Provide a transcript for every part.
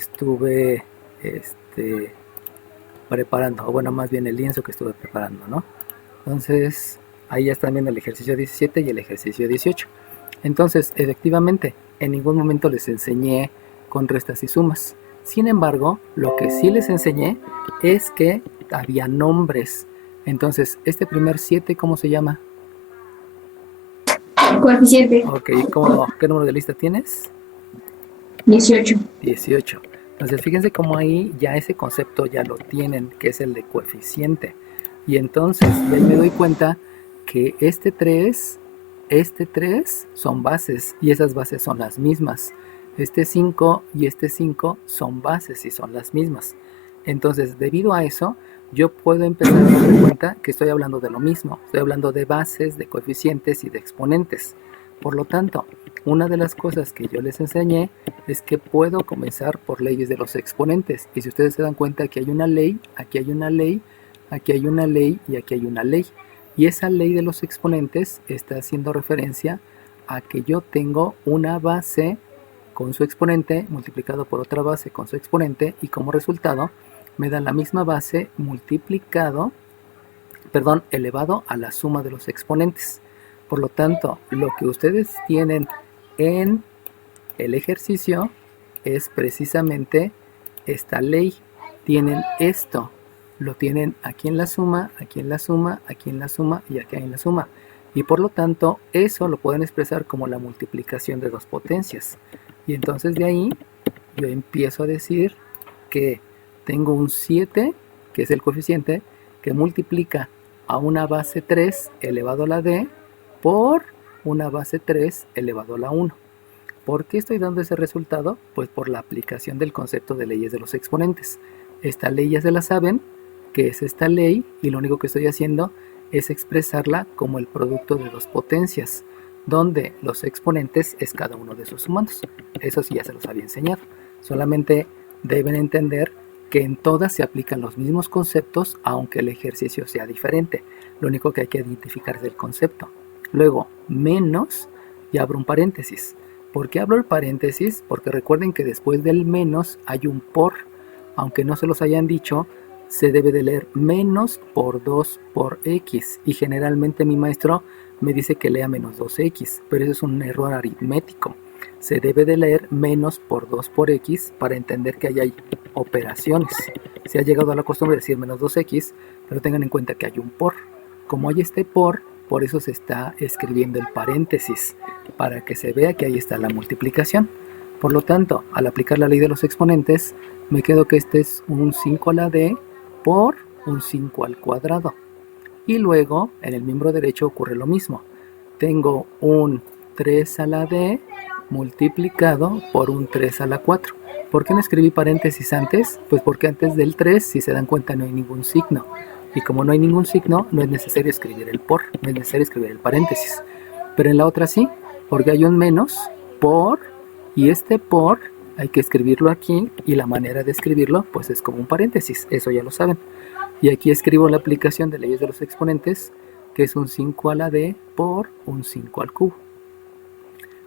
estuve preparando, o bueno, más bien el lienzo que estuve preparando, ¿no? Entonces, ahí ya están viendo el ejercicio 17 y el ejercicio 18. Entonces, efectivamente, en ningún momento les enseñé con restas y sumas. Sin embargo, lo que sí les enseñé es que había nombres. Entonces, este primer 7, ¿cómo se llama? Coeficiente. Ok, ¿qué número de lista tienes? 18. 18. Entonces, fíjense cómo ahí ya ese concepto ya lo tienen, que es el de coeficiente. Y entonces, de ahí me doy cuenta que este 3 son bases y esas bases son las mismas. Este 5 y este 5 son bases y son las mismas. Entonces, debido a eso, yo puedo empezar a darme cuenta que estoy hablando de lo mismo. Estoy hablando de bases, de coeficientes y de exponentes. Por lo tanto, una de las cosas que yo les enseñé es que puedo comenzar por leyes de los exponentes. Y si ustedes se dan cuenta, aquí hay una ley, aquí hay una ley, aquí hay una ley y aquí hay una ley. Y esa ley de los exponentes está haciendo referencia a que yo tengo una base con su exponente multiplicado por otra base con su exponente y como resultado me da la misma base elevado a la suma de los exponentes. Por lo tanto, lo que ustedes tienen en el ejercicio es precisamente esta ley. Tienen esto, lo tienen aquí en la suma, aquí en la suma, aquí en la suma y aquí en la suma. Y por lo tanto, eso lo pueden expresar como la multiplicación de dos potencias. Y entonces de ahí yo empiezo a decir que tengo un 7, que es el coeficiente, que multiplica a una base 3 elevado a la d por una base 3 elevado a la 1. ¿Por qué estoy dando ese resultado? Pues por la aplicación del concepto de leyes de los exponentes. Esta ley ya se la saben, que es esta ley, y lo único que estoy haciendo es expresarla como el producto de dos potencias, donde los exponentes es cada uno de sus sumandos. Eso sí ya se los había enseñado. Solamente deben entender que en todas se aplican los mismos conceptos, aunque el ejercicio sea diferente. Lo único que hay que identificar es el concepto. Luego, menos, y abro un paréntesis. ¿Por qué abro el paréntesis? Porque recuerden que después del menos hay un por. Aunque no se los hayan dicho, se debe de leer menos por 2 por x. Y generalmente mi maestro me dice que lea menos 2x, pero eso es un error aritmético. Se debe de leer menos por 2 por x para entender que ahí hay operaciones. Se ha llegado a la costumbre de decir menos 2x, pero tengan en cuenta que hay un por. Como hay este por eso se está escribiendo el paréntesis, para que se vea que ahí está la multiplicación. Por lo tanto, al aplicar la ley de los exponentes, me quedo que este es un 5 a la d por un 5 al cuadrado. Y luego, en el miembro derecho ocurre lo mismo. Tengo un 3 a la d multiplicado por un 3 a la 4. ¿Por qué no escribí paréntesis antes? Pues porque antes del 3, si se dan cuenta, no hay ningún signo. Y como no hay ningún signo, no es necesario escribir el por, no es necesario escribir el paréntesis. Pero en la otra sí, porque hay un menos por, y este por hay que escribirlo aquí, y la manera de escribirlo pues es como un paréntesis, eso ya lo saben. Y aquí escribo la aplicación de leyes de los exponentes, que es un 5 a la d por un 5 al cubo.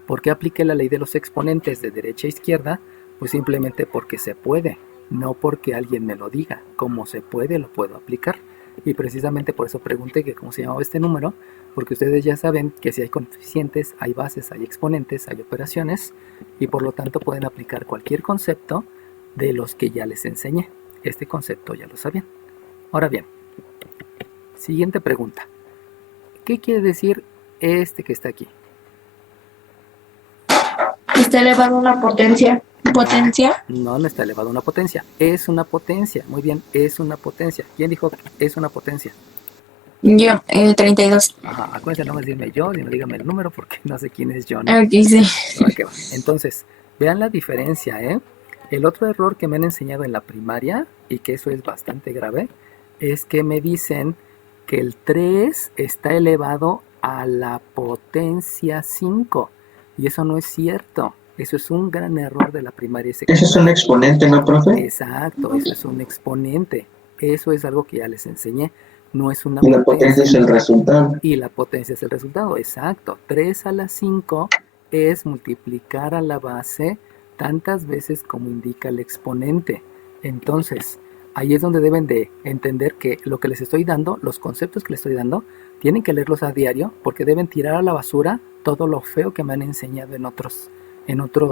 ¿Por qué apliqué la ley de los exponentes de derecha a izquierda? Pues simplemente porque se puede, no porque alguien me lo diga. Como se puede, lo puedo aplicar. Y precisamente por eso pregunté que cómo se llamaba este número, porque ustedes ya saben que si hay coeficientes, hay bases, hay exponentes, hay operaciones, y por lo tanto pueden aplicar cualquier concepto de los que ya les enseñé. Este concepto ya lo sabían. Ahora bien, siguiente pregunta. ¿Qué quiere decir este que está aquí? Está elevado a una potencia. ¿Potencia? No, no está elevado a una potencia. Es una potencia. Muy bien, es una potencia. ¿Quién dijo que es una potencia? Yo, el 32. Ajá, acuérdense, no me decirme yo, ni me dígame el número porque no sé quién es yo, ¿no? Aquí sí. ¿Qué va? Entonces, vean la diferencia, ¿eh? El otro error que me han enseñado en la primaria, y que eso es bastante grave, es que me dicen que el 3 está elevado a la potencia 5. Y eso no es cierto. Eso es un gran error de la primaria y secundaria. Eso es un exponente, ¿no, profe? Exacto, eso es un exponente. Eso es algo que ya les enseñé. No es una Y la potencia es el resultado. Y la potencia es el resultado, exacto. 3 a la 5 es multiplicar a la base tantas veces como indica el exponente. Entonces, ahí es donde deben de entender que lo que les estoy dando, los conceptos que les estoy dando, tienen que leerlos a diario porque deben tirar a la basura todo lo feo que me han enseñado en otros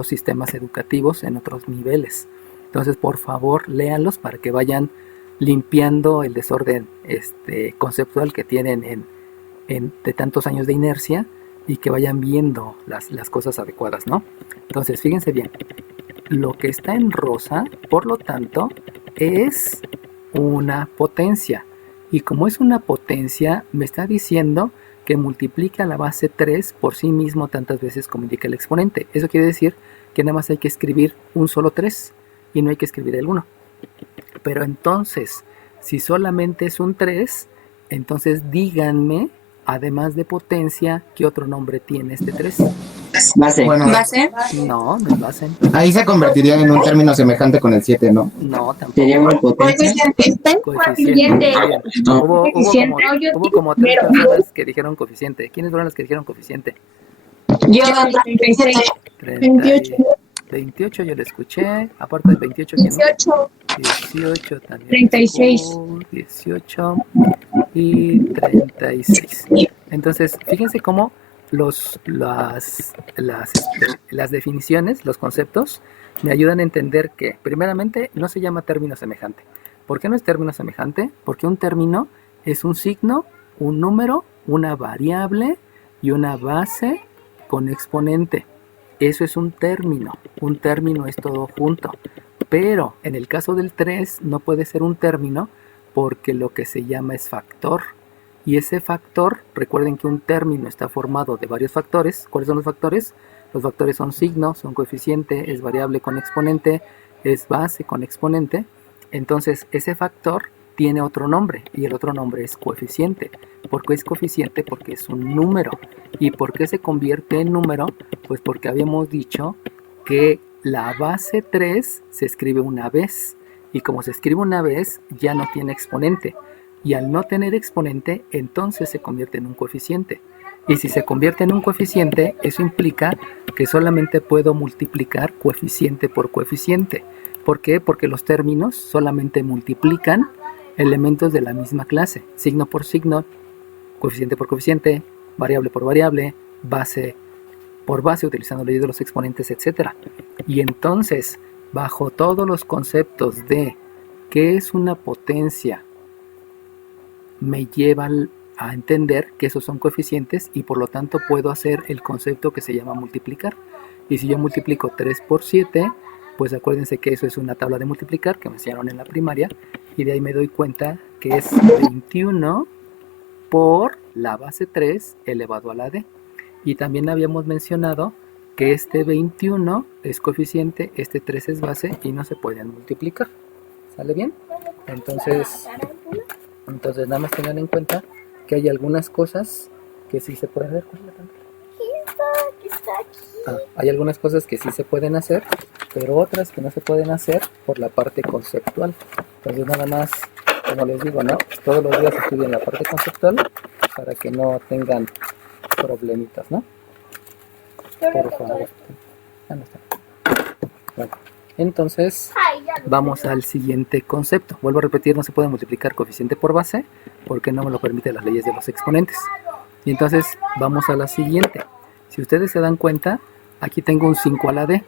sistemas educativos, en otros niveles. Entonces, por favor, léanlos para que vayan limpiando el desorden conceptual que tienen de tantos años de inercia y que vayan viendo las cosas adecuadas, ¿no? Entonces, fíjense bien, lo que está en rosa, por lo tanto, es una potencia. Y como es una potencia, me está diciendo que multiplica la base 3 por sí mismo tantas veces como indica el exponente. Eso quiere decir que nada más hay que escribir un solo 3 y no hay que escribir el 1. Pero entonces, si solamente es un 3, entonces díganme, además de potencia, ¿qué otro nombre tiene este 3? Base. Bueno, ¿Base? No, no es base. ahí se convertiría en un término semejante con el 7, ¿no? No, tampoco. Sería una potencia. Coeficiente. Bien. No. Hubo como 3 personas que dijeron coeficiente. ¿Quiénes fueron las que dijeron coeficiente? Yo 36. 28. 28 yo le escuché. Aparte del 28, ¿quién? 18 también. 36. 18 y 36. Entonces, fíjense cómo las definiciones, los conceptos, me ayudan a entender que, primeramente, no se llama término semejante. ¿Por qué no es término semejante? Porque un término es un signo, un número, una variable y una base con exponente. Eso es un término. Un término es todo junto. Pero en el caso del 3 no puede ser un término porque lo que se llama es factor. Y ese factor, recuerden que un término está formado de varios factores. ¿Cuáles son los factores? Los factores son signo, son coeficiente, es variable con exponente, es base con exponente. Entonces ese factor tiene otro nombre y el otro nombre es coeficiente. ¿Por qué es coeficiente? Porque es un número. ¿Y por qué se convierte en número? Pues porque habíamos dicho que la base 3 se escribe una vez. Y como se escribe una vez, ya no tiene exponente. Y al no tener exponente, entonces se convierte en un coeficiente. Y si se convierte en un coeficiente, eso implica que solamente puedo multiplicar coeficiente por coeficiente. ¿Por qué? Porque los términos solamente multiplican elementos de la misma clase. Signo por signo, coeficiente por coeficiente, variable por variable, base por base, utilizando ley de los exponentes, etc. Y entonces, bajo todos los conceptos de qué es una potencia, me llevan a entender que esos son coeficientes y por lo tanto puedo hacer el concepto que se llama multiplicar. Y si yo multiplico 3 por 7, pues acuérdense que eso es una tabla de multiplicar que me enseñaron en la primaria y de ahí me doy cuenta que es 21 por la base 3 elevado a la d. Y también habíamos mencionado que este 21 es coeficiente, este 3 es base y no se pueden multiplicar. ¿Sale bien? Entonces nada más tengan en cuenta que hay algunas cosas que sí se pueden hacer. Hay algunas cosas que sí se pueden hacer, pero otras que no se pueden hacer por la parte conceptual. Entonces nada más, como les digo, ¿no? Todos los días estudien la parte conceptual para que no tengan problemitas, ¿no? Por favor. No está. Bueno, entonces vamos al siguiente concepto. Vuelvo a repetir, no se puede multiplicar coeficiente por base porque no me lo permiten las leyes de los exponentes. Y entonces vamos a la siguiente. Si ustedes se dan cuenta, aquí tengo un 5 a la d.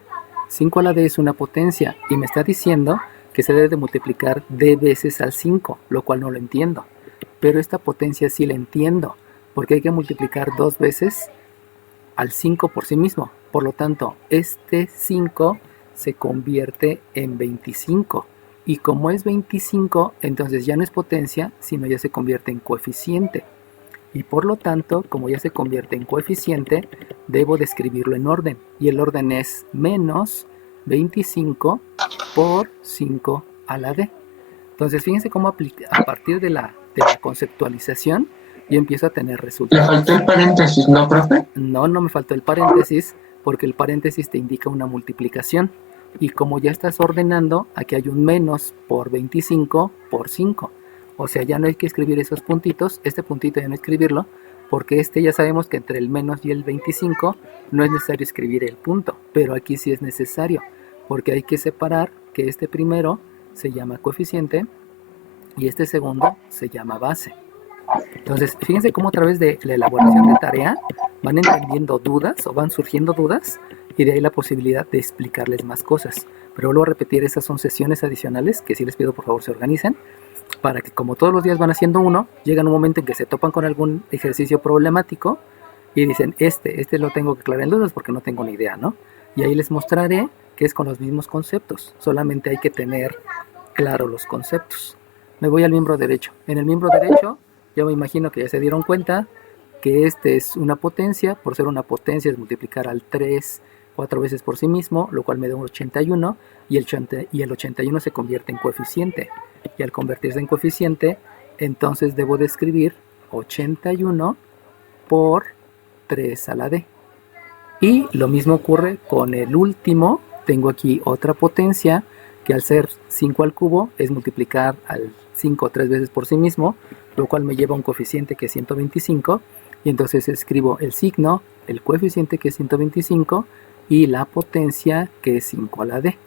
5 a la d es una potencia y me está diciendo que se debe de multiplicar d veces al 5, lo cual no lo entiendo. Pero esta potencia sí la entiendo, porque hay que multiplicar 2 veces al 5 por sí mismo. Por lo tanto, este 5 se convierte en 25. Y como es 25, entonces ya no es potencia, sino ya se convierte en coeficiente. Y por lo tanto, como ya se convierte en coeficiente, debo de escribirlo en orden. Y el orden es menos 25 por 5 a la d. Entonces, fíjense cómo a partir de la conceptualización, yo empiezo a tener Le resultados. faltó el paréntesis, ¿no, profe? No me faltó el paréntesis, porque el paréntesis te indica una multiplicación. Y como ya estás ordenando, aquí hay un menos por 25 por 5. O sea, ya no hay que escribir esos puntitos, este puntito ya no escribirlo, porque ya sabemos que entre el menos y el 25 no es necesario escribir el punto, pero aquí sí es necesario, porque hay que separar que este primero se llama coeficiente y este segundo se llama base. Entonces, fíjense cómo a través de la elaboración de tarea van entendiendo dudas o van surgiendo dudas y de ahí la posibilidad de explicarles más cosas. Pero vuelvo a repetir, esas son sesiones adicionales que sí les pido por favor se organicen para que como todos los días van haciendo uno, llegan un momento en que se topan con algún ejercicio problemático y dicen, este lo tengo que aclarar en dudas porque no tengo ni idea, ¿no? Y ahí les mostraré que es con los mismos conceptos, solamente hay que tener claro los conceptos. Me voy al miembro derecho. En el miembro derecho, yo me imagino que ya se dieron cuenta que este es una potencia, por ser una potencia es multiplicar al 3 4 veces por sí mismo, lo cual me da un 81, y el 81 se convierte en coeficiente. Y al convertirse en coeficiente, entonces debo de escribir 81 por 3 a la d. Y lo mismo ocurre con el último. Tengo aquí otra potencia que al ser 5 al cubo es multiplicar al 5 3 veces por sí mismo, lo cual me lleva a un coeficiente que es 125, y entonces escribo el signo, el coeficiente que es 125 y la potencia que es 5 a la d.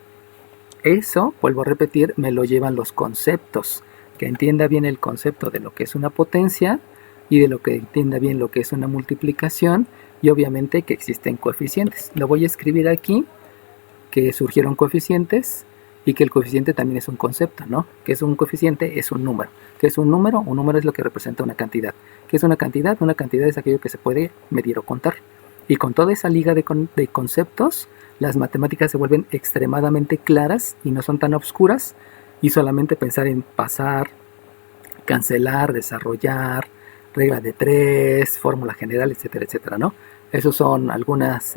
Eso, vuelvo a repetir, me lo llevan los conceptos, que entienda bien el concepto de lo que es una potencia y de lo que entienda bien lo que es una multiplicación y obviamente que existen coeficientes. Lo voy a escribir aquí, que surgieron coeficientes y que el coeficiente también es un concepto, ¿no? Que es un coeficiente, es un número. ¿Qué es un número? Un número es lo que representa una cantidad. ¿Qué es una cantidad? Una cantidad es aquello que se puede medir o contar. Y con toda esa liga de conceptos, las matemáticas se vuelven extremadamente claras y no son tan obscuras, y solamente pensar en pasar, cancelar, desarrollar, regla de 3, fórmula general, etcétera, etcétera, ¿no? Esos son algunas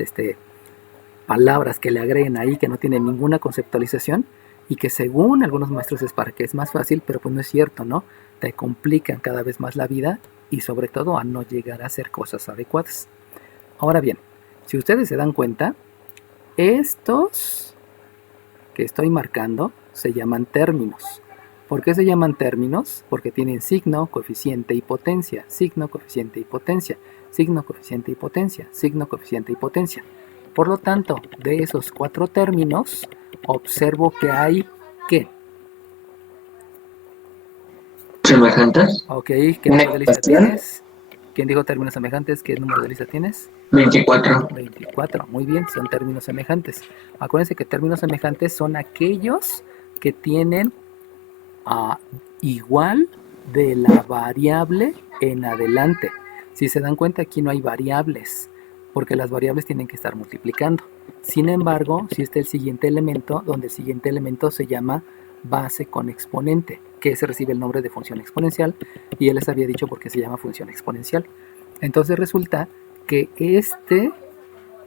palabras que le agreguen ahí que no tienen ninguna conceptualización y que según algunos maestros es para que es más fácil, pero pues no es cierto, ¿no? Te complican cada vez más la vida y sobre todo a no llegar a hacer cosas adecuadas. Ahora bien, si ustedes se dan cuenta, estos que estoy marcando se llaman términos. ¿Por qué se llaman términos? Porque tienen signo, coeficiente y potencia. Signo, coeficiente y potencia. Signo, coeficiente y potencia. Signo, coeficiente y potencia. Por lo tanto, de esos 4 términos, observo que hay ¿qué? ¿Semejantes? Ok, ¿qué número de lista tienes? ¿Quién dijo términos semejantes? ¿Qué número de lista tienes? 24. 24, muy bien, son términos semejantes. Acuérdense que términos semejantes son aquellos que tienen igual de la variable en adelante. Si se dan cuenta, aquí no hay variables, porque las variables tienen que estar multiplicando. Sin embargo, si está el siguiente elemento, donde el siguiente elemento se llama base con exponente, que se recibe el nombre de función exponencial, y él les había dicho por qué se llama función exponencial. Entonces resulta que este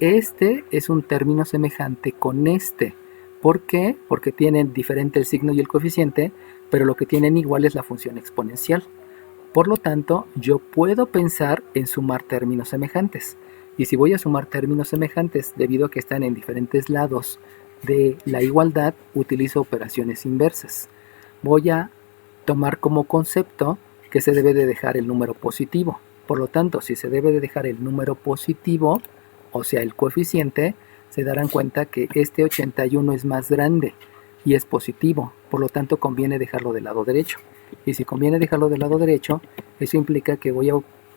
es un término semejante con este. ¿Por qué? Porque tienen diferente el signo y el coeficiente, pero lo que tienen igual es la función exponencial. Por lo tanto, yo puedo pensar en sumar términos semejantes. Y si voy a sumar términos semejantes debido a que están en diferentes lados de la igualdad, utilizo operaciones inversas. Voy a tomar como concepto que se debe de dejar el número positivo. Por lo tanto, si se debe de dejar el número positivo, o sea el coeficiente, se darán cuenta que este 81 es más grande y es positivo. Por lo tanto, conviene dejarlo del lado derecho. Y si conviene dejarlo del lado derecho, eso implica que voy a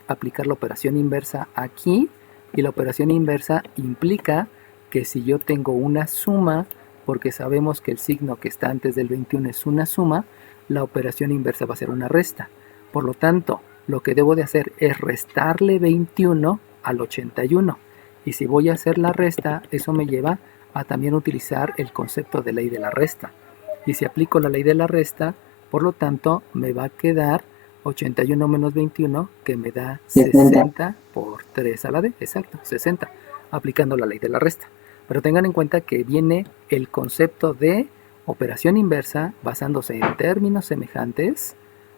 aplicar la operación inversa aquí, y la operación inversa implica que si yo tengo una suma, porque sabemos que el signo que está antes del 21 es una suma, la operación inversa va a ser una resta. Por lo tanto, lo que debo de hacer es restarle 21 al 81. Y si voy a hacer la resta, eso me lleva a también utilizar el concepto de ley de la resta. Y si aplico la ley de la resta, por lo tanto, me va a quedar 81 menos 21, que me da 60 por 3 a la d, exacto, 60, aplicando la ley de la resta. Pero tengan en cuenta que viene el concepto de operación inversa basándose en términos semejantes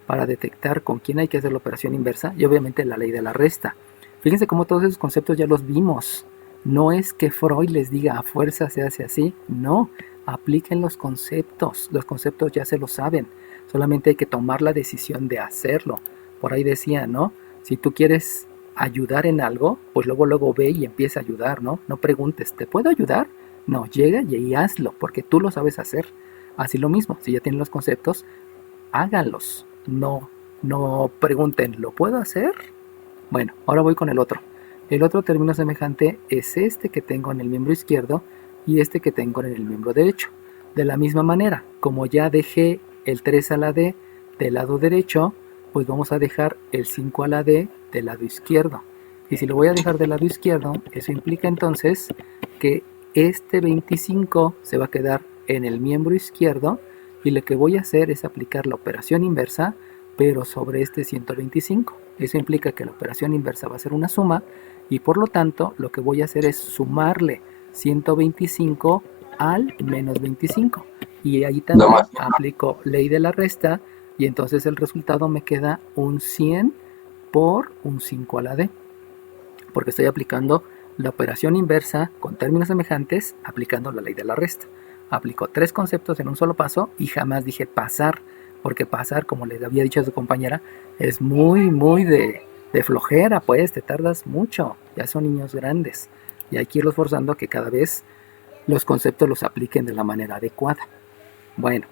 para detectar con quién hay que hacer la operación inversa y obviamente la ley de la resta. Fíjense cómo todos esos conceptos ya los vimos. No es que Freud les diga a fuerza se hace así, no, apliquen los conceptos ya se lo saben. Solamente hay que tomar la decisión de hacerlo. Por ahí decía, ¿no? Si tú quieres ayudar en algo, pues luego ve y empieza a ayudar, ¿no? No preguntes, ¿te puedo ayudar? No, llega y hazlo, porque tú lo sabes hacer. Así lo mismo, si ya tienen los conceptos, háganlos. No pregunten, ¿lo puedo hacer? Bueno, ahora voy con el otro. El otro término semejante es este que tengo en el miembro izquierdo y este que tengo en el miembro derecho. De la misma manera, como ya dejé el 3 a la D del lado derecho, pues vamos a dejar el 5 a la D del lado izquierdo. Y si lo voy a dejar del lado izquierdo, eso implica entonces que este 25 se va a quedar en el miembro izquierdo y lo que voy a hacer es aplicar la operación inversa, pero sobre este 125. Eso implica que la operación inversa va a ser una suma y por lo tanto lo que voy a hacer es sumarle 125 al menos 25. Y ahí también aplico ley de la resta y entonces el resultado me queda un 100 por un 5 a la D. Porque estoy aplicando la operación inversa con términos semejantes aplicando la ley de la resta. Aplico 3 conceptos en un solo paso y jamás dije pasar, porque pasar, como les había dicho a su compañera, es muy de flojera, pues te tardas mucho, ya son niños grandes y hay que irlos forzando a que cada vez los conceptos los apliquen de la manera adecuada. Bueno,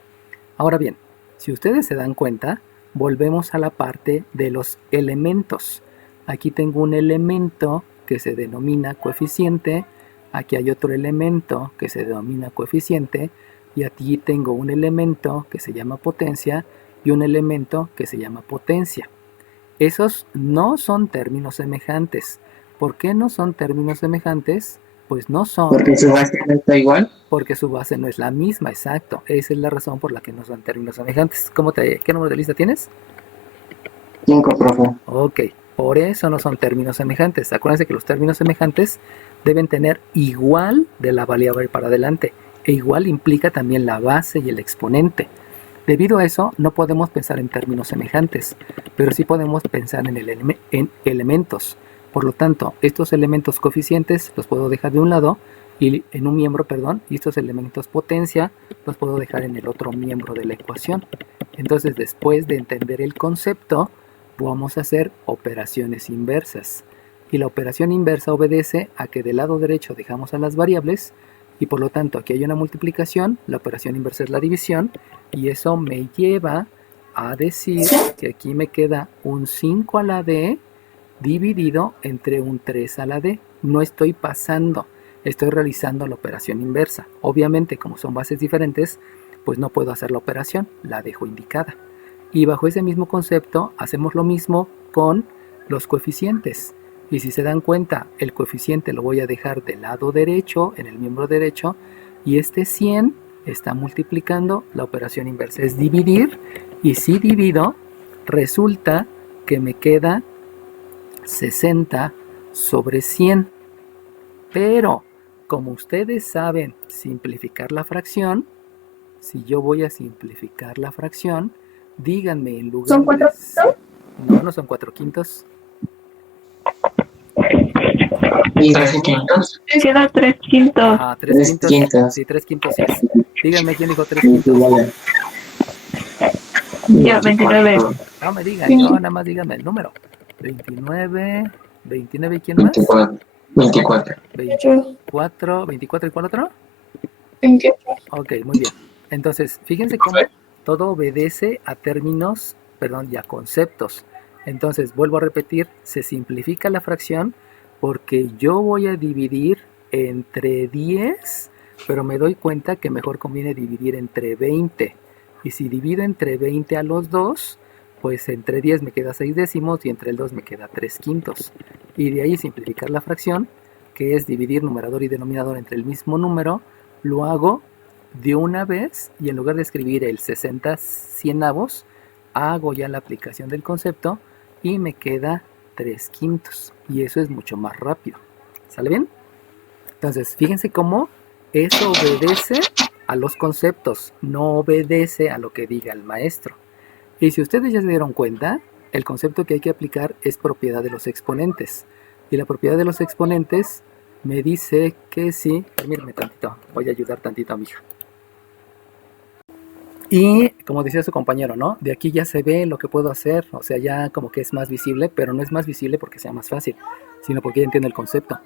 ahora bien, si ustedes se dan cuenta, volvemos a la parte de los elementos. Aquí tengo un elemento que se denomina coeficiente, aquí hay otro elemento que se denomina coeficiente y aquí tengo un elemento que se llama potencia y un elemento que se llama potencia. Esos no son términos semejantes. ¿Por qué no son términos semejantes? Pues no son. Porque su base no está igual. Porque su base no es la misma, exacto. Esa es la razón por la que no son términos semejantes. ¿Qué número de lista tienes? 5, profe. Ok, por eso no son términos semejantes. Acuérdense que los términos semejantes deben tener igual de la variable para adelante. E igual implica también la base y el exponente. Debido a eso, no podemos pensar en términos semejantes, pero sí podemos pensar en elementos. Por lo tanto, estos elementos coeficientes los puedo dejar de un lado, y en un miembro, y estos elementos potencia los puedo dejar en el otro miembro de la ecuación. Entonces, después de entender el concepto, vamos a hacer operaciones inversas. Y la operación inversa obedece a que del lado derecho dejamos a las variables, y por lo tanto aquí hay una multiplicación, la operación inversa es la división, y eso me lleva a decir que aquí me queda un 5 a la D dividido entre un 3 a la D. No estoy pasando, estoy realizando la operación inversa. Obviamente, como son bases diferentes, pues no puedo hacer la operación, la dejo indicada. Y bajo ese mismo concepto hacemos lo mismo con los coeficientes. Y si se dan cuenta, el coeficiente lo voy a dejar del lado derecho, en el miembro derecho, y este 100 está multiplicando la operación inversa. Es dividir, y si divido, resulta que me queda 60 sobre 100. Pero, como ustedes saben simplificar la fracción, si yo voy a simplificar la fracción, díganme en lugar ¿Son 4 quintos? No son 4 quintos. Y 13 quintos. Queda 3 quintos. Ah, 3 3 quintos. quintos. Sí, 3 quintos sí es. Díganme quién dijo 3 Sí, quintos. vale. Ya, 29. No me digan, yo nada más díganme el número. 29, 29 y quién más? 24. 24, 24 y cuál otro? 28. Ok, muy bien. Entonces, fíjense cómo todo obedece a términos, y a conceptos. Entonces, vuelvo a repetir, se simplifica la fracción porque yo voy a dividir entre 10, pero me doy cuenta que mejor conviene dividir entre 20. Y si divido entre 20 a los dos, pues entre 10 me queda 6 décimos y entre el 2 me queda 3 quintos. Y de ahí simplificar la fracción, que es dividir numerador y denominador entre el mismo número, lo hago de una vez y en lugar de escribir el 60 cienavos, hago ya la aplicación del concepto y me queda 3 quintos. Y eso es mucho más rápido. ¿Sale bien? Entonces, fíjense cómo eso obedece a los conceptos, no obedece a lo que diga el maestro. Y si ustedes ya se dieron cuenta, el concepto que hay que aplicar es propiedad de los exponentes. Y la propiedad de los exponentes me dice que sí. Mírame tantito, voy a ayudar tantito a mi hija. Y como decía su compañero, ¿no? De aquí ya se ve lo que puedo hacer, o sea, ya como que es más visible, pero no es más visible porque sea más fácil, sino porque ya entiendo el concepto.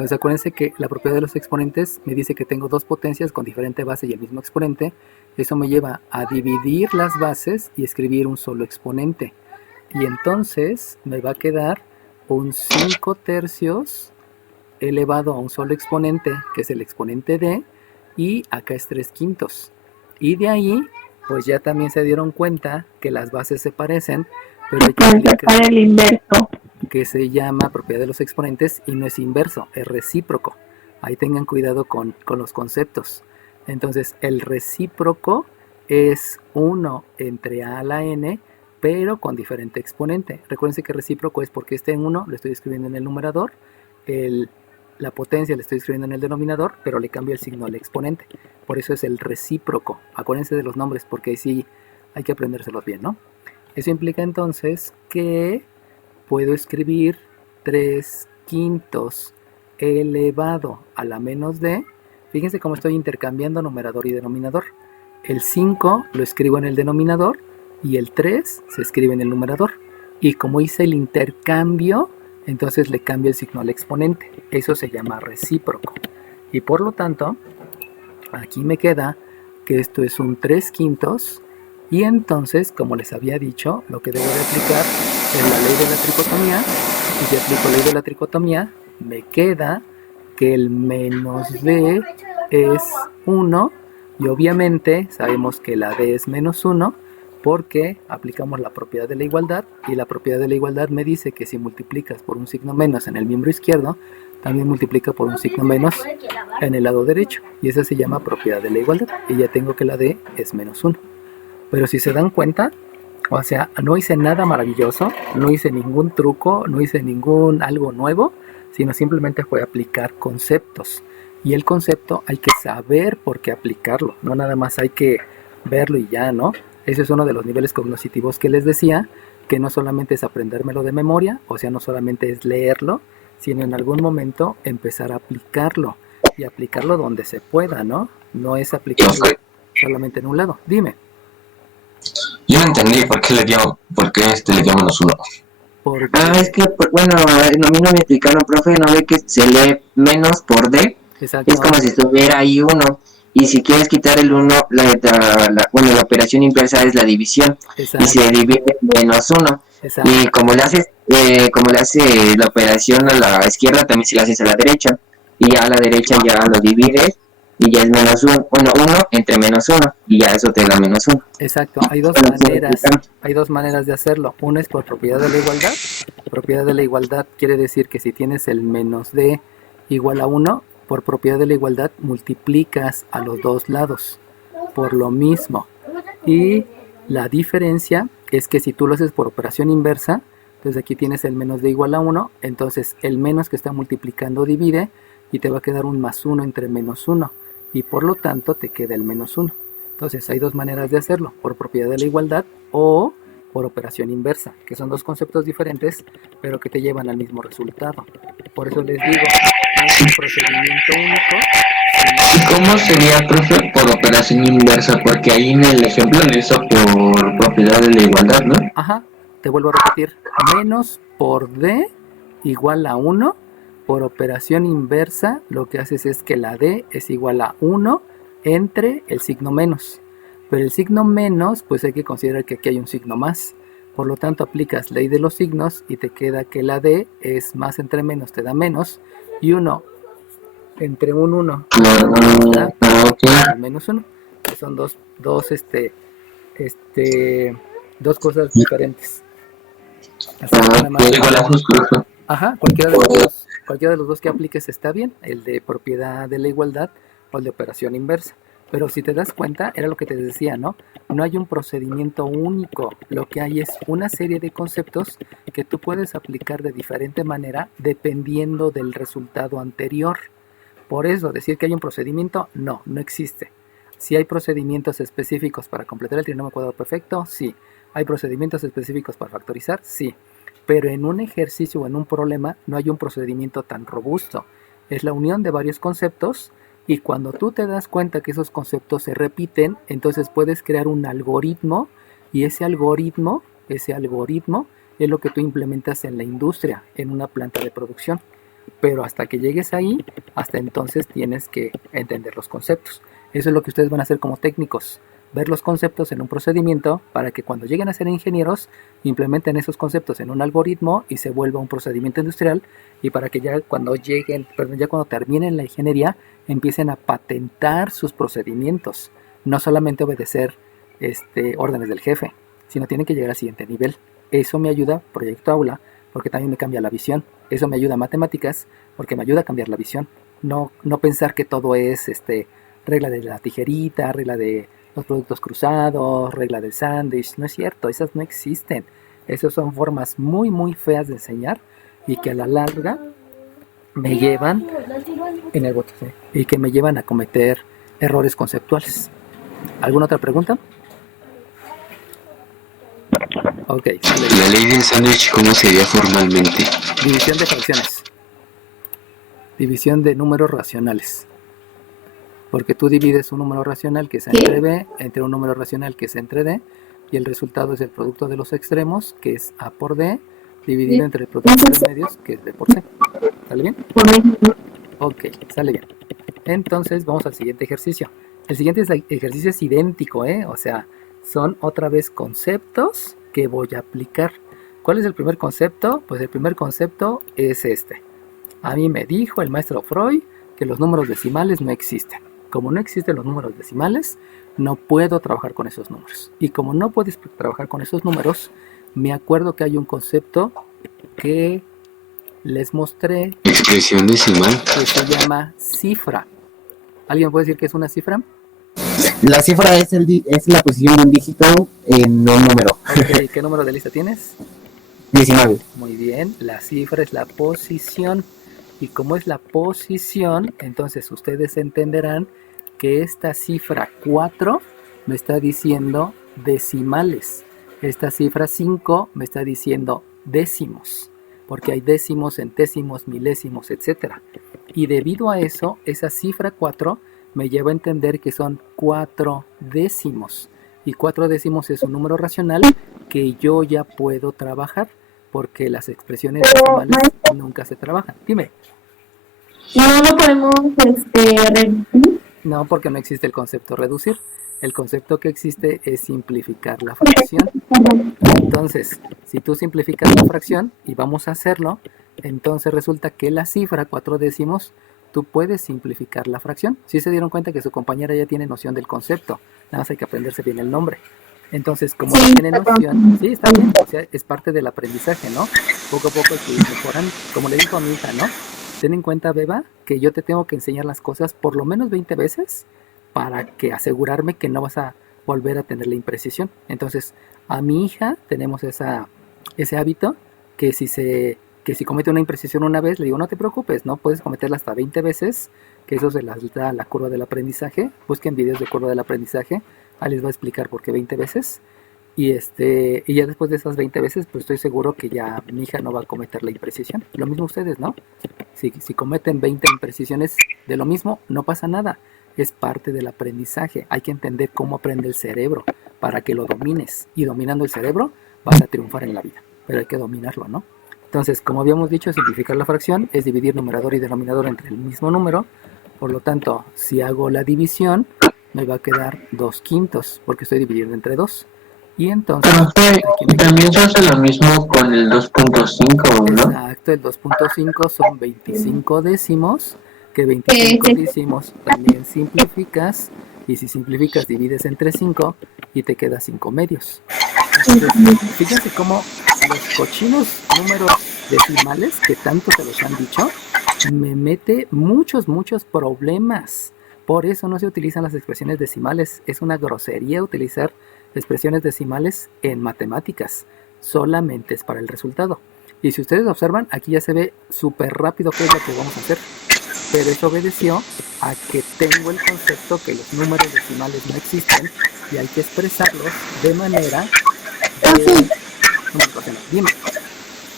Entonces acuérdense que la propiedad de los exponentes me dice que tengo dos potencias con diferente base y el mismo exponente. Eso me lleva a dividir las bases y escribir un solo exponente. Y entonces me va a quedar un 5 tercios elevado a un solo exponente, que es el exponente d, y acá es 3 quintos. Y de ahí, pues ya también se dieron cuenta que las bases se parecen, pero hay que aplicar Para el inverso. que se llama propiedad de los exponentes y no es inverso, es recíproco. Ahí tengan cuidado con los conceptos. Entonces, el recíproco es 1 entre a la n, pero con diferente exponente. Recuérdense que recíproco es porque este 1 lo estoy escribiendo en el numerador, la potencia la estoy escribiendo en el denominador, pero le cambio el signo al exponente. Por eso es el recíproco. Acuérdense de los nombres porque ahí sí hay que aprendérselos bien, ¿no? Eso implica entonces que puedo escribir 3 quintos elevado a la menos d. Fíjense cómo estoy intercambiando numerador y denominador. El 5 lo escribo en el denominador y el 3 se escribe en el numerador. Y como hice el intercambio, entonces le cambio el signo al exponente. Eso se llama recíproco. Y por lo tanto, aquí me queda que esto es un 3 quintos. Y entonces, como les había dicho, lo que debo de aplicar es la ley de la tricotomía. Y si aplico ley de la tricotomía, me queda que el menos d es 1. Y obviamente sabemos que la d es menos 1 porque aplicamos la propiedad de la igualdad. Y la propiedad de la igualdad me dice que si multiplicas por un signo menos en el miembro izquierdo, también multiplica por un signo menos en el lado derecho. Y esa se llama propiedad de la igualdad. Y ya tengo que la d es menos 1. Pero si se dan cuenta, o sea, no hice nada maravilloso, no hice ningún truco, no hice ningún algo nuevo, sino simplemente fue aplicar conceptos. Y el concepto hay que saber por qué aplicarlo, no nada más hay que verlo y ya, ¿no? Ese es uno de los niveles cognitivos que les decía, que no solamente es aprendérmelo de memoria, o sea, no solamente es leerlo, sino en algún momento empezar a aplicarlo, y aplicarlo donde se pueda, ¿no? No es aplicarlo solamente en un lado. Dime. Yo no entendí por qué le dio menos 1. Porque, Es que, bueno, a mí no me explicaron, profe, no ve que se lee menos por D. exacto, Es como si estuviera ahí 1. Y si quieres quitar el 1, la operación inversa es la división. Y exacto, se divide menos 1. exacto, Y como le hace la operación a la izquierda, también se la haces a la derecha. Y ya a la derecha ya lo divides. Y ya es menos 1. Bueno, 1 entre menos 1. Y ya eso te da menos 1. exacto. Hay dos maneras de hacerlo. Una es por propiedad de la igualdad. Propiedad de la igualdad quiere decir que si tienes el menos d igual a 1, por propiedad de la igualdad multiplicas a los dos lados por lo mismo. Y la diferencia es que si tú lo haces por operación inversa, entonces aquí tienes el menos d igual a 1, entonces el menos que está multiplicando divide y te va a quedar un más 1 entre menos 1. Y por lo tanto te queda el menos 1. Entonces hay dos maneras de hacerlo, por propiedad de la igualdad o por operación inversa, que son dos conceptos diferentes, pero que te llevan al mismo resultado. Por eso les digo, no es un procedimiento único, ¿Y cómo sería, profe, por operación inversa? Porque ahí en el ejemplo lo hizo por propiedad de la igualdad, ¿no? ajá, te vuelvo a repetir, menos por d igual a 1. Por operación inversa, lo que haces es que la d es igual a 1 entre el signo menos. Pero el signo menos, pues hay que considerar que aquí hay un signo más. Por lo tanto, aplicas ley de los signos y te queda que la d es más entre menos, te da menos. Y 1 entre un 1 da menos 1. Que son dos cosas diferentes. Así que nada más. Igualazos, profe. Ajá, cualquiera de los dos que apliques está bien, el de propiedad de la igualdad o el de operación inversa. Pero si te das cuenta, era lo que te decía, ¿no? No hay un procedimiento único, lo que hay es una serie de conceptos que tú puedes aplicar de diferente manera dependiendo del resultado anterior. Por eso, decir que hay un procedimiento, no existe. Si hay procedimientos específicos para completar el trinomio cuadrado perfecto, sí. ¿Hay procedimientos específicos para factorizar? Sí. Pero en un ejercicio o en un problema no hay un procedimiento tan robusto. Es la unión de varios conceptos y cuando tú te das cuenta que esos conceptos se repiten, entonces puedes crear un algoritmo y ese algoritmo es lo que tú implementas en la industria, en una planta de producción. pero hasta que llegues ahí, hasta entonces tienes que entender los conceptos. Eso es lo que ustedes van a hacer como técnicos, ver los conceptos en un procedimiento para que cuando lleguen a ser ingenieros implementen esos conceptos en un algoritmo y se vuelva un procedimiento industrial, y para que ya cuando terminen la ingeniería empiecen a patentar sus procedimientos, no solamente obedecer órdenes del jefe, sino tienen que llegar al siguiente nivel. Eso me ayuda Proyecto Aula, porque también me cambia la visión. Eso me ayuda a matemáticas, porque me ayuda a cambiar la visión. No pensar que todo es regla de la tijerita, regla de los productos cruzados, regla del sándwich. No es cierto, esas no existen. Esas son formas muy muy feas de enseñar y que a la larga me llevan en el bote, ¿sí? Y que me llevan a cometer errores conceptuales. ¿Alguna otra pregunta? Ok. La ley del sándwich, ¿cómo sería formalmente? División de fracciones. División de números racionales. Porque tú divides un número racional que es entre b entre un número racional que es entre d, y el resultado es el producto de los extremos, que es a por d, dividido entre el producto de los medios, que es b por c. ¿Sale bien? Ok, sale bien. Entonces vamos al siguiente ejercicio. El siguiente ejercicio es idéntico, o sea, son otra vez conceptos que voy a aplicar. ¿Cuál es el primer concepto? Pues el primer concepto es este. A mí me dijo el maestro Freud que los números decimales no existen. Como no existen los números decimales, no puedo trabajar con esos números. Y como no puedes trabajar con esos números, me acuerdo que hay un concepto que les mostré. Expresión decimal. Que se llama cifra. ¿Alguien puede decir qué es una cifra? La cifra es la posición de un dígito en un número. Ok, ¿qué número de lista tienes? 19. Muy bien, la cifra es la posición. Y como es la posición, entonces ustedes entenderán que esta cifra 4 me está diciendo decimales. Esta cifra 5 me está diciendo décimos, porque hay décimos, centésimos, milésimos, etc. Y debido a eso, esa cifra 4 me lleva a entender que son 4 décimos. Y 4 décimos es un número racional que yo ya puedo trabajar, porque las expresiones decimales nunca se trabajan. Dime. No lo podemos reducir. No, porque no existe el concepto reducir. El concepto que existe es simplificar la fracción. Entonces, si tú simplificas la fracción, y vamos a hacerlo, entonces resulta que la cifra 4 décimos, tú puedes simplificar la fracción. Si se dieron cuenta que su compañera ya tiene noción del concepto, nada más hay que aprenderse bien el nombre. Entonces, como ya tiene noción, sí, está bien, o sea, es parte del aprendizaje, ¿no? Poco a poco que mejoran, como le dijo a mi hija, ¿no? Ten en cuenta, Beba, que yo te tengo que enseñar las cosas por lo menos 20 veces para que asegurarme que no vas a volver a tener la imprecisión. Entonces, a mi hija tenemos ese hábito que si comete una imprecisión una vez, le digo, no te preocupes, no puedes cometerla hasta 20 veces, que eso se las da la curva del aprendizaje. Busquen videos de curva del aprendizaje, ahí les voy a explicar por qué 20 veces. Y ya después de esas 20 veces, pues estoy seguro que ya mi hija no va a cometer la imprecisión. Lo mismo ustedes, ¿no? Si cometen 20 imprecisiones de lo mismo, no pasa nada. Es parte del aprendizaje. Hay que entender cómo aprende el cerebro para que lo domines. Y dominando el cerebro, vas a triunfar en la vida. Pero hay que dominarlo, ¿no? Entonces, como habíamos dicho, simplificar la fracción es dividir numerador y denominador entre el mismo número. Por lo tanto, si hago la división, me va a quedar 2/5, porque estoy dividiendo entre 2. Y entonces... Pero también se hace lo mismo con el 2.5, ¿no? Exacto, el 2.5 son 25 décimos, que 25 décimos también simplificas, y si simplificas divides entre 5 y te queda 5 medios. Entonces, fíjense cómo los cochinos números decimales, que tanto se los han dicho, me mete muchos problemas. Por eso no se utilizan las expresiones decimales. Es una grosería utilizar expresiones decimales en matemáticas. Solamente es para el resultado. Y si ustedes observan, aquí ya se ve súper rápido qué es lo que vamos a hacer. Pero eso obedeció a que tengo el concepto que los números decimales no existen y hay que expresarlos de manera Dime.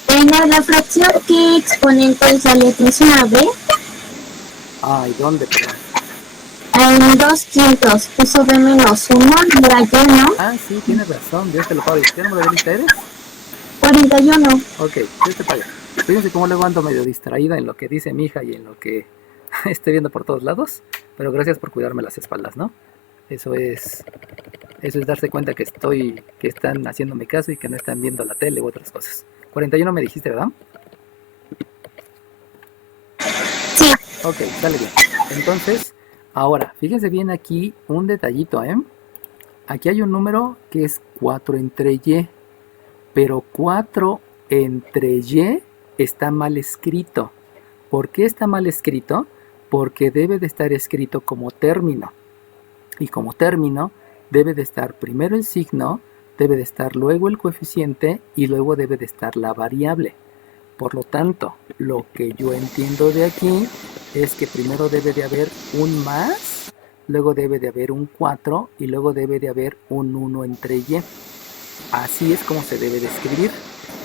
En la fracción, ¿qué exponente es la letra? ¿Es una B? Ay, ¿dónde? Perdón. En 2/5, puso B menos 1, mira yo, ¿no? Ah, sí, tienes razón, Dios te lo pague. ¿Qué número de lista eres? 41. Ok, Dios te pague. Fíjense cómo luego ando medio distraída en lo que dice mi hija y en lo que estoy viendo por todos lados, pero gracias por cuidarme las espaldas, ¿no? Eso es darse cuenta que están haciéndome caso y que no están viendo la tele u otras cosas. 41 me dijiste, ¿verdad? Sí. Ok, sale bien. Entonces, ahora, fíjense bien aquí un detallito, ¿eh? Aquí hay un número que es 4 entre y, pero 4 entre y está mal escrito. ¿Por qué está mal escrito? Porque debe de estar escrito como término. Y como término debe de estar primero el signo, debe de estar luego el coeficiente y luego debe de estar la variable. Por lo tanto, lo que yo entiendo de aquí es que primero debe de haber un más, luego debe de haber un 4 y luego debe de haber un 1 entre y. Así es como se debe de escribir,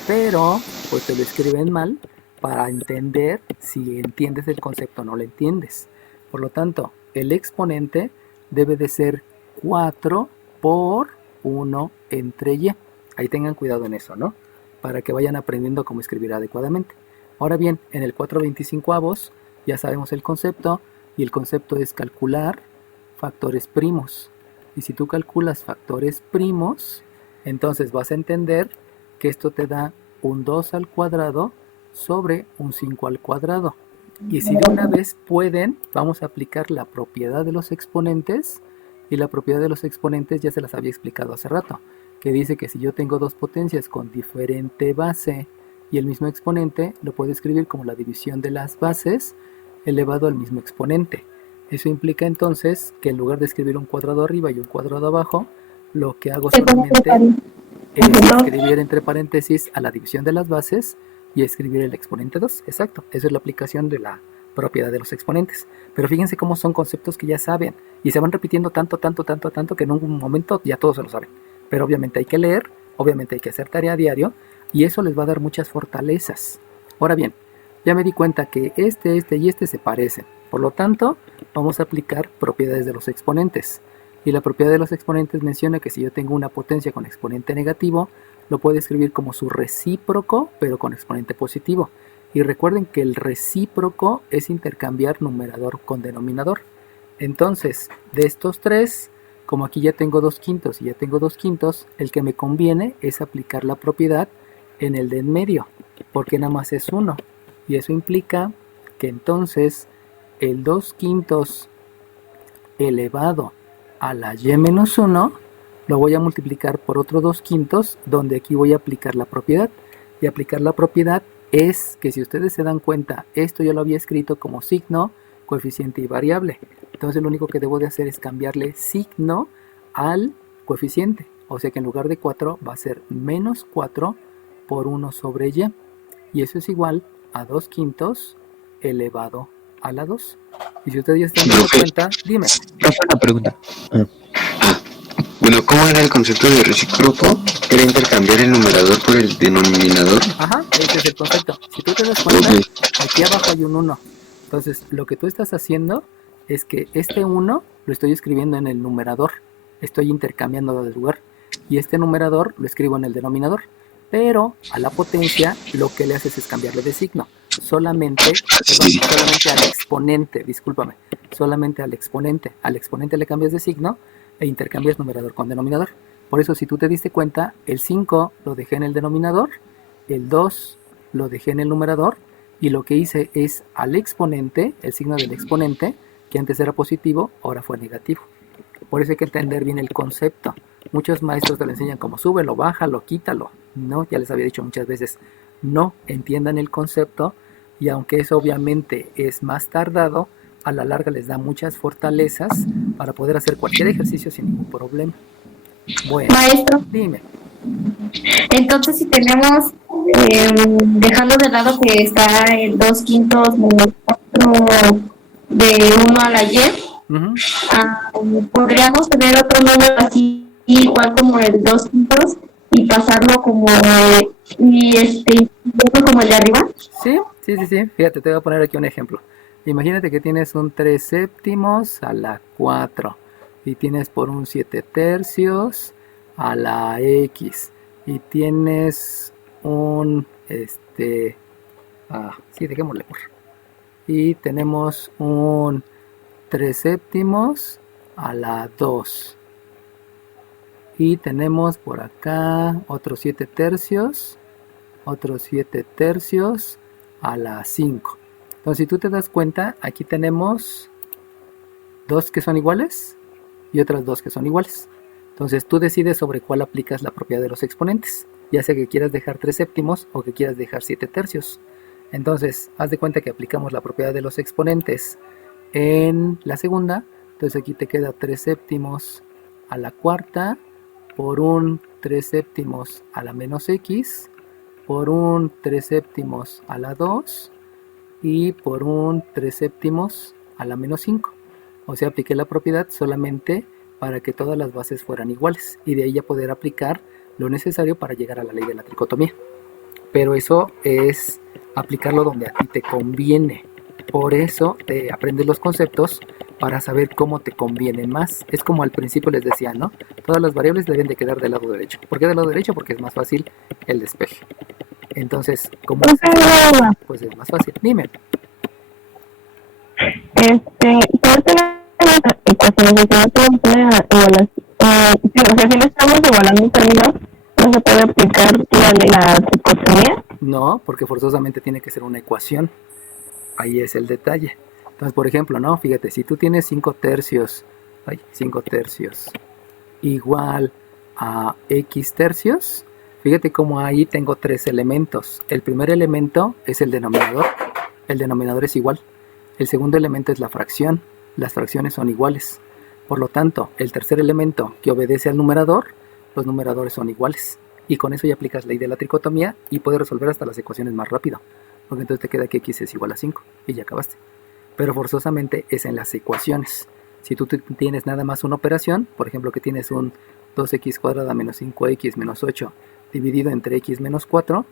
pero pues te lo escriben mal para entender si entiendes el concepto o no lo entiendes. Por lo tanto, el exponente debe de ser 4 por 1 entre y. Ahí tengan cuidado en eso, ¿no? Para que vayan aprendiendo cómo escribir adecuadamente. Ahora bien, en el 4/25 ya sabemos el concepto, y el concepto es calcular factores primos. Y si tú calculas factores primos, entonces vas a entender que esto te da un 2 al cuadrado sobre un 5 al cuadrado. Y si de una vez pueden, vamos a aplicar la propiedad de los exponentes. Y la propiedad de los exponentes ya se las había explicado hace rato, que dice que si yo tengo dos potencias con diferente base y el mismo exponente, lo puedo escribir como la división de las bases elevado al mismo exponente. Eso implica entonces que en lugar de escribir un cuadrado arriba y un cuadrado abajo, lo que hago solamente es escribir entre paréntesis a la división de las bases y escribir el exponente 2. Exacto, esa es la aplicación de la propiedad de los exponentes. Pero fíjense cómo son conceptos que ya saben y se van repitiendo tanto que en un momento ya todos se lo saben. Pero obviamente hay que leer, obviamente hay que hacer tarea a diario y eso les va a dar muchas fortalezas. Ahora bien, ya me di cuenta que este y este se parecen. Por lo tanto, vamos a aplicar propiedades de los exponentes. Y la propiedad de los exponentes menciona que si yo tengo una potencia con exponente negativo, lo puedo escribir como su recíproco, pero con exponente positivo. Y recuerden que el recíproco es intercambiar numerador con denominador. Entonces, de estos tres, como aquí ya tengo 2/5 y ya tengo 2/5, el que me conviene es aplicar la propiedad en el de en medio, porque nada más es 1. Y eso implica que entonces el 2/5 elevado a la y menos 1 lo voy a multiplicar por otro 2/5, donde aquí voy a aplicar la propiedad. Y aplicar la propiedad es que, si ustedes se dan cuenta, esto yo lo había escrito como signo, coeficiente y variable. Entonces lo único que debo de hacer es cambiarle signo al coeficiente. O sea que en lugar de 4 va a ser menos 4 por 1 sobre y. Y eso es igual a 2/5 elevado a la 2. Y si ustedes ya están dando cuenta, dime. Una pregunta. Bueno, ¿cómo era el concepto de recíproco? Era intercambiar el numerador por el denominador. Ajá, ese es el concepto. Si tú te das cuenta, aquí abajo hay un 1. Entonces, lo que tú estás haciendo es que este 1 lo estoy escribiendo en el numerador. Estoy intercambiando de lugar. Y este numerador lo escribo en el denominador. Pero a la potencia lo que le haces es cambiarle de signo. Solamente al exponente, discúlpame. Solamente al exponente. Al exponente le cambias de signo e intercambias numerador con denominador. Por eso, si tú te diste cuenta, el 5 lo dejé en el denominador, el 2 lo dejé en el numerador, y lo que hice es al exponente, el signo del exponente, que antes era positivo, ahora fue negativo. Por eso hay que entender bien el concepto. Muchos maestros te lo enseñan como súbelo, bájalo, quítalo. No, ya les había dicho muchas veces, no entiendan el concepto, y aunque eso obviamente es más tardado, a la larga les da muchas fortalezas para poder hacer cualquier ejercicio sin ningún problema. Bueno, Maestro, dime. entonces si tenemos, dejando de lado que está el 2/5 menos 4 de 1 a la y, podríamos tener otro número así, igual como el 2/5, y pasarlo como, como el de arriba. Sí. Fíjate, te voy a poner aquí un ejemplo. Imagínate que tienes un 3/7 a la 4 y tienes por un 7/3 a la x y tienes un Sí, dejémosle por. Y tenemos un 3 séptimos a la 2. Y tenemos por acá otros 7 tercios. Otros 7 tercios a la 5. Entonces, si tú te das cuenta, aquí tenemos dos que son iguales y otras dos que son iguales. Entonces, tú decides sobre cuál aplicas la propiedad de los exponentes, ya sea que quieras dejar 3 séptimos o que quieras dejar 7 tercios. Entonces, haz de cuenta que aplicamos la propiedad de los exponentes en la segunda. Entonces, aquí te queda 3 séptimos a la cuarta por un 3 séptimos a la menos x por un 3 séptimos a la 2 y por un 3 séptimos a la menos 5. O sea, apliqué la propiedad solamente para que todas las bases fueran iguales y de ahí ya poder aplicar lo necesario para llegar a la ley de la tricotomía. Pero eso es aplicarlo donde a ti te conviene. Por eso te aprendes los conceptos para saber cómo te conviene más. Es como al principio les decía, ¿no? Todas las variables deben de quedar del lado derecho. ¿Por qué del lado derecho? Porque es más fácil el despeje. Entonces, como es, pues es más fácil. Dime. Todas las ecuaciones de si no estamos igualando un término, no se puede aplicar la de la tricotomía. No, porque forzosamente tiene que ser una ecuación. Ahí es el detalle. Entonces, por ejemplo, ¿no? Fíjate, si tú tienes 5 tercios igual a x tercios, fíjate cómo ahí tengo 3 elementos. El primer elemento es el denominador. El denominador es igual. El segundo elemento es la fracción. Las fracciones son iguales. Por lo tanto, el tercer elemento que obedece al numerador, los numeradores son iguales. Y con eso ya aplicas la ley de la tricotomía y puedes resolver hasta las ecuaciones más rápido. Porque entonces te queda que x es igual a 5 y ya acabaste. Pero forzosamente es en las ecuaciones. Si tú tienes nada más una operación, por ejemplo que tienes un 2x cuadrada menos 5x menos 8 dividido entre x menos 4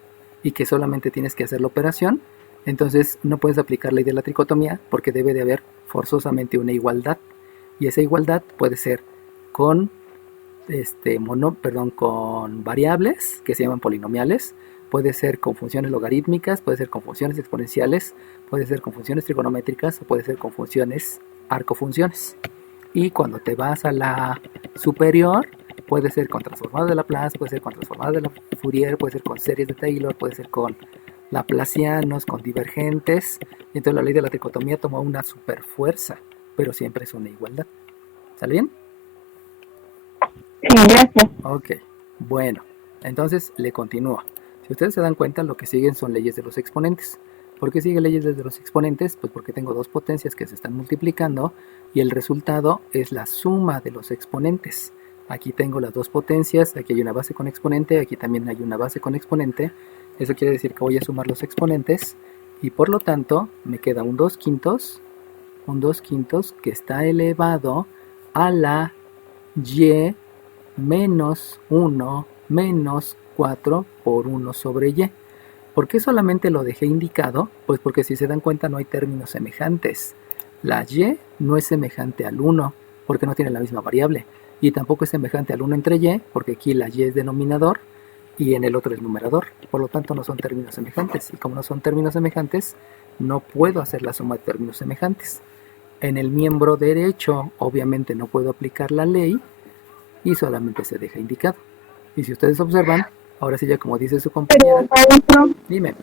y que solamente tienes que hacer la operación, entonces no puedes aplicar la ley de la tricotomía porque debe de haber forzosamente una igualdad. Y esa igualdad puede ser con, con variables que se llaman polinomiales, puede ser con funciones logarítmicas, puede ser con funciones exponenciales, puede ser con funciones trigonométricas o puede ser con funciones arcofunciones. Y cuando te vas a la superior, puede ser con transformadas de Laplace, puede ser con transformadas de la Fourier, puede ser con series de Taylor, puede ser con laplacianos, con divergentes. Y entonces la ley de la tricotomía toma una super fuerza, pero siempre es una igualdad. ¿Sale bien? Sí, gracias. Ok, bueno, entonces le continúo. Si ustedes se dan cuenta, lo que siguen son leyes de los exponentes. ¿Por qué sigue leyes de los exponentes? Pues porque tengo dos potencias que se están multiplicando y el resultado es la suma de los exponentes. Aquí tengo las dos potencias, aquí hay una base con exponente, aquí también hay una base con exponente. Eso quiere decir que voy a sumar los exponentes y por lo tanto me queda un 2 quintos que está elevado a la y menos 1 menos 4 por 1 sobre y. ¿Por qué solamente lo dejé indicado? Pues porque si se dan cuenta no hay términos semejantes. La y no es semejante al 1 porque no tiene la misma variable. Y tampoco es semejante al 1 entre y porque aquí la y es denominador y en el otro es numerador. Por lo tanto no son términos semejantes. Y como no son términos semejantes, no puedo hacer la suma de términos semejantes. En el miembro derecho obviamente no puedo aplicar la ley y solamente se deja indicado. Y si ustedes observan, ahora sí ya como dice su compañera, dime.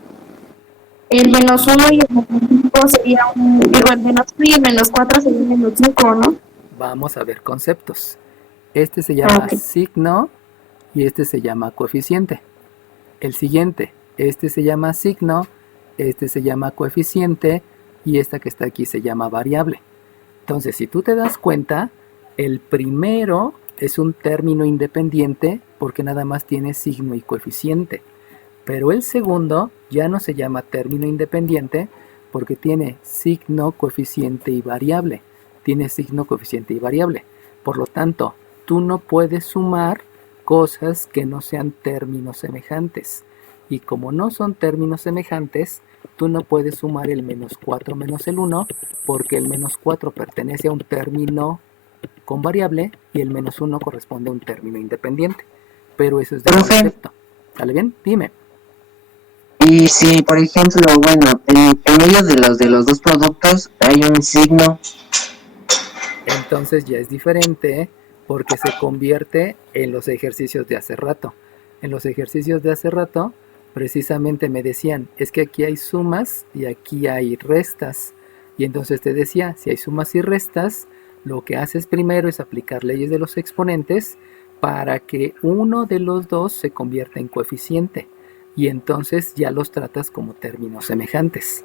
El menos 1 y el menos 5 sería el menos 1 y el menos 4 sería el menos 5, ¿no? Vamos a ver conceptos. Este se llama signo y este se llama coeficiente. El siguiente, este se llama signo, este se llama coeficiente y esta que está aquí se llama variable. Entonces, si tú te das cuenta, el primero es un término independiente porque nada más tiene signo y coeficiente. Pero el segundo ya no se llama término independiente porque tiene signo, coeficiente y variable. Tiene signo, coeficiente y variable. Por lo tanto, tú no puedes sumar cosas que no sean términos semejantes. Y como no son términos semejantes, tú no puedes sumar el menos 4 menos el 1 porque el menos 4 pertenece a un término con variable y el menos 1 corresponde a un término independiente. Pero eso es de concepto. ¿Sale bien? Dime. Y Y si, por ejemplo, bueno, en medio de los dos productos hay un signo, Entonces ya es diferente porque se convierte en los ejercicios de hace rato. En los ejercicios de hace rato, precisamente me decían, es que aquí hay sumas y aquí hay restas. Y entonces te decía, si hay sumas y restas, lo que haces primero es aplicar leyes de los exponentes para que uno de los dos se convierta en coeficiente. Y entonces ya los tratas como términos semejantes.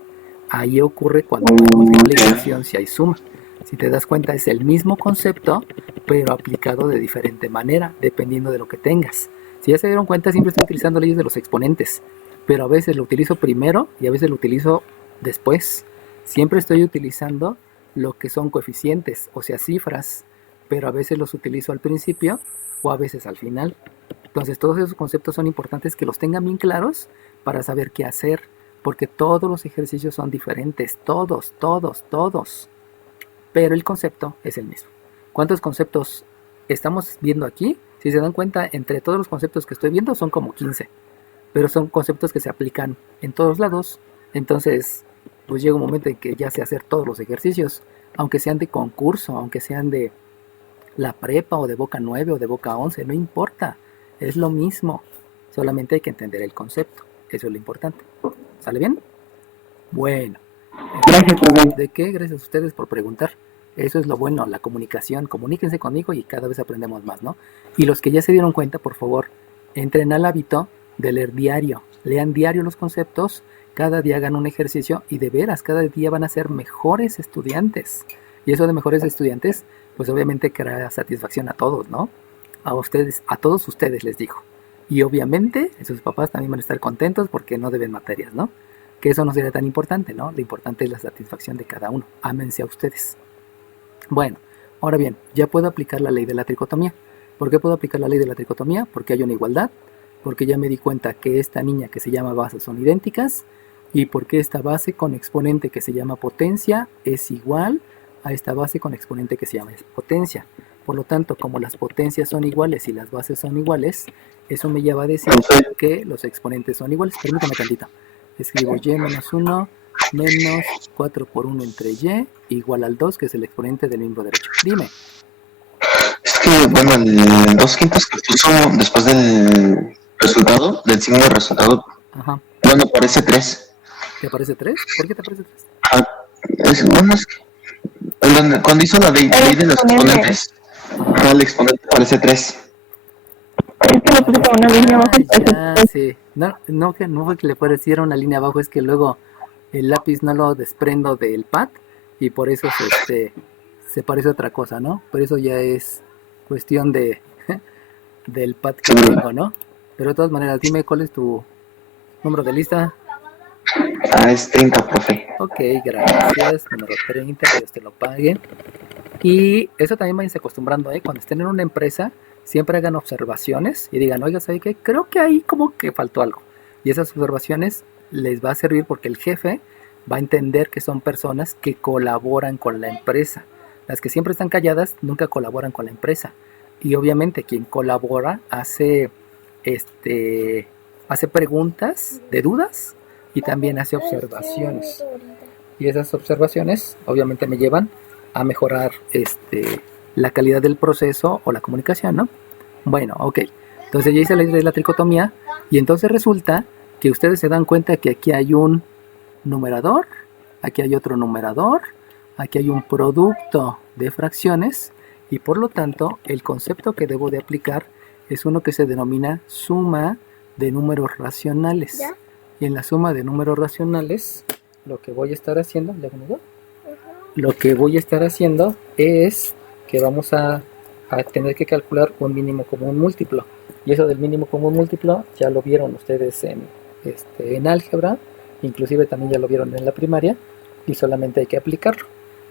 Ahí ocurre cuando hay multiplicación si hay suma. Si te das cuenta, es el mismo concepto, pero aplicado de diferente manera, dependiendo de lo que tengas. Si ya se dieron cuenta, siempre estoy utilizando leyes de los exponentes, pero a veces lo utilizo primero y a veces lo utilizo después. Siempre estoy utilizando lo que son coeficientes, o sea, cifras, pero a veces los utilizo al principio o a veces al final. Entonces, todos esos conceptos son importantes que los tengan bien claros para saber qué hacer, porque todos los ejercicios son diferentes, todos. Pero el concepto es el mismo. ¿Cuántos conceptos estamos viendo aquí? Si se dan cuenta, entre todos los conceptos que estoy viendo son como 15, pero son conceptos que se aplican en todos lados. Entonces, pues llega un momento en que ya sé hacer todos los ejercicios, aunque sean de concurso, aunque sean de la prepa o de Boca 9 o de Boca 11, no importa, es lo mismo, solamente hay que entender el concepto, eso es lo importante. ¿Sale bien? Bueno. gracias, profe. ¿De qué? Gracias a ustedes por preguntar. Eso es lo bueno, la comunicación. Comuníquense conmigo y cada vez aprendemos más, ¿no? Y los que ya se dieron cuenta, por favor, entren al hábito de leer diario. Lean diario los conceptos, cada día hagan un ejercicio y de veras, cada día van a ser mejores estudiantes. Y eso de mejores estudiantes, pues obviamente crea satisfacción a todos, ¿no? A ustedes, a todos ustedes les digo. Y obviamente sus papás también van a estar contentos porque no deben materias, ¿no? Que eso no sería tan importante, ¿no? Lo importante es la satisfacción de cada uno. Ámense a ustedes. Bueno, ahora bien, ya puedo aplicar la ley de la tricotomía. ¿Por qué puedo aplicar la ley de la tricotomía? Porque hay una igualdad, porque ya me di cuenta que esta niña que se llama base son idénticas, y porque esta base con exponente que se llama potencia es igual a esta base con exponente que se llama potencia. Por lo tanto, como las potencias son iguales y las bases son iguales, eso me lleva a decir que los exponentes son iguales. Permítame tantito. Escribo y menos 1 menos 4 por 1 entre y igual al 2, que es el exponente del miembro derecho. Dime. Es que, bueno, el 2/5 que puso después del resultado, del signo de resultado, Ajá. bueno, parece 3. ¿Te aparece 3? ¿Por qué te aparece 3? Bueno, es que cuando hizo la ley de los exponentes, el exponente parece 3. Es que le puse como una línea abajo. Ya, sí. No, que no fue que le pareciera una línea abajo, es que luego el lápiz no lo desprendo del pad y por eso se parece a otra cosa, ¿no? Pero eso ya es cuestión del pad que tengo, ¿no? Pero de todas maneras, dime cuál es tu número de lista. Es 30, profe. Ok, gracias. Número 30, Dios te lo pague. Y eso también váyanse acostumbrando, ¿eh? Cuando estén en una empresa, siempre hagan observaciones y digan, oiga, ¿sabe qué? Creo que ahí como que faltó algo. Y esas observaciones les va a servir porque el jefe va a entender que son personas que colaboran con la empresa. Las que siempre están calladas nunca colaboran con la empresa. Y obviamente quien colabora hace preguntas de dudas y también hace observaciones. Y esas observaciones obviamente me llevan a mejorar la calidad del proceso o la comunicación, ¿no? Bueno, ok. Entonces ya hice la ley de la tricotomía y entonces resulta que ustedes se dan cuenta que aquí hay un numerador, aquí hay otro numerador, aquí hay un producto de fracciones y por lo tanto el concepto que debo de aplicar es uno que se denomina suma de números racionales. ¿Ya? Y en la suma de números racionales lo que voy a estar haciendo, lo que voy a estar haciendo es que vamos a tener que calcular un mínimo común múltiplo. Y eso del mínimo común múltiplo ya lo vieron ustedes en álgebra, inclusive también ya lo vieron en la primaria, y solamente hay que aplicarlo.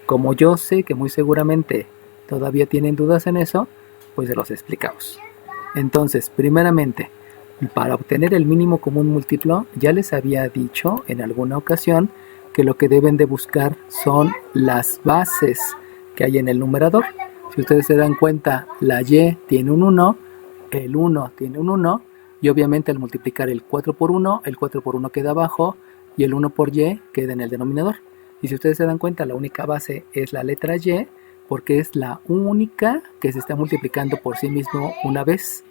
Como yo sé que muy seguramente todavía tienen dudas en eso, pues se los explicamos. Entonces, primeramente, para obtener el mínimo común múltiplo, ya les había dicho en alguna ocasión que lo que deben de buscar son las bases que hay en el numerador. Si ustedes se dan cuenta, la y tiene un 1, el 1 tiene un 1, y y obviamente al multiplicar el 4 por 1, el 4 por 1 queda abajo y el 1 por y queda en el denominador. Y si ustedes se dan cuenta, la única base es la letra y, porque es la única que se está multiplicando por sí mismo una vez.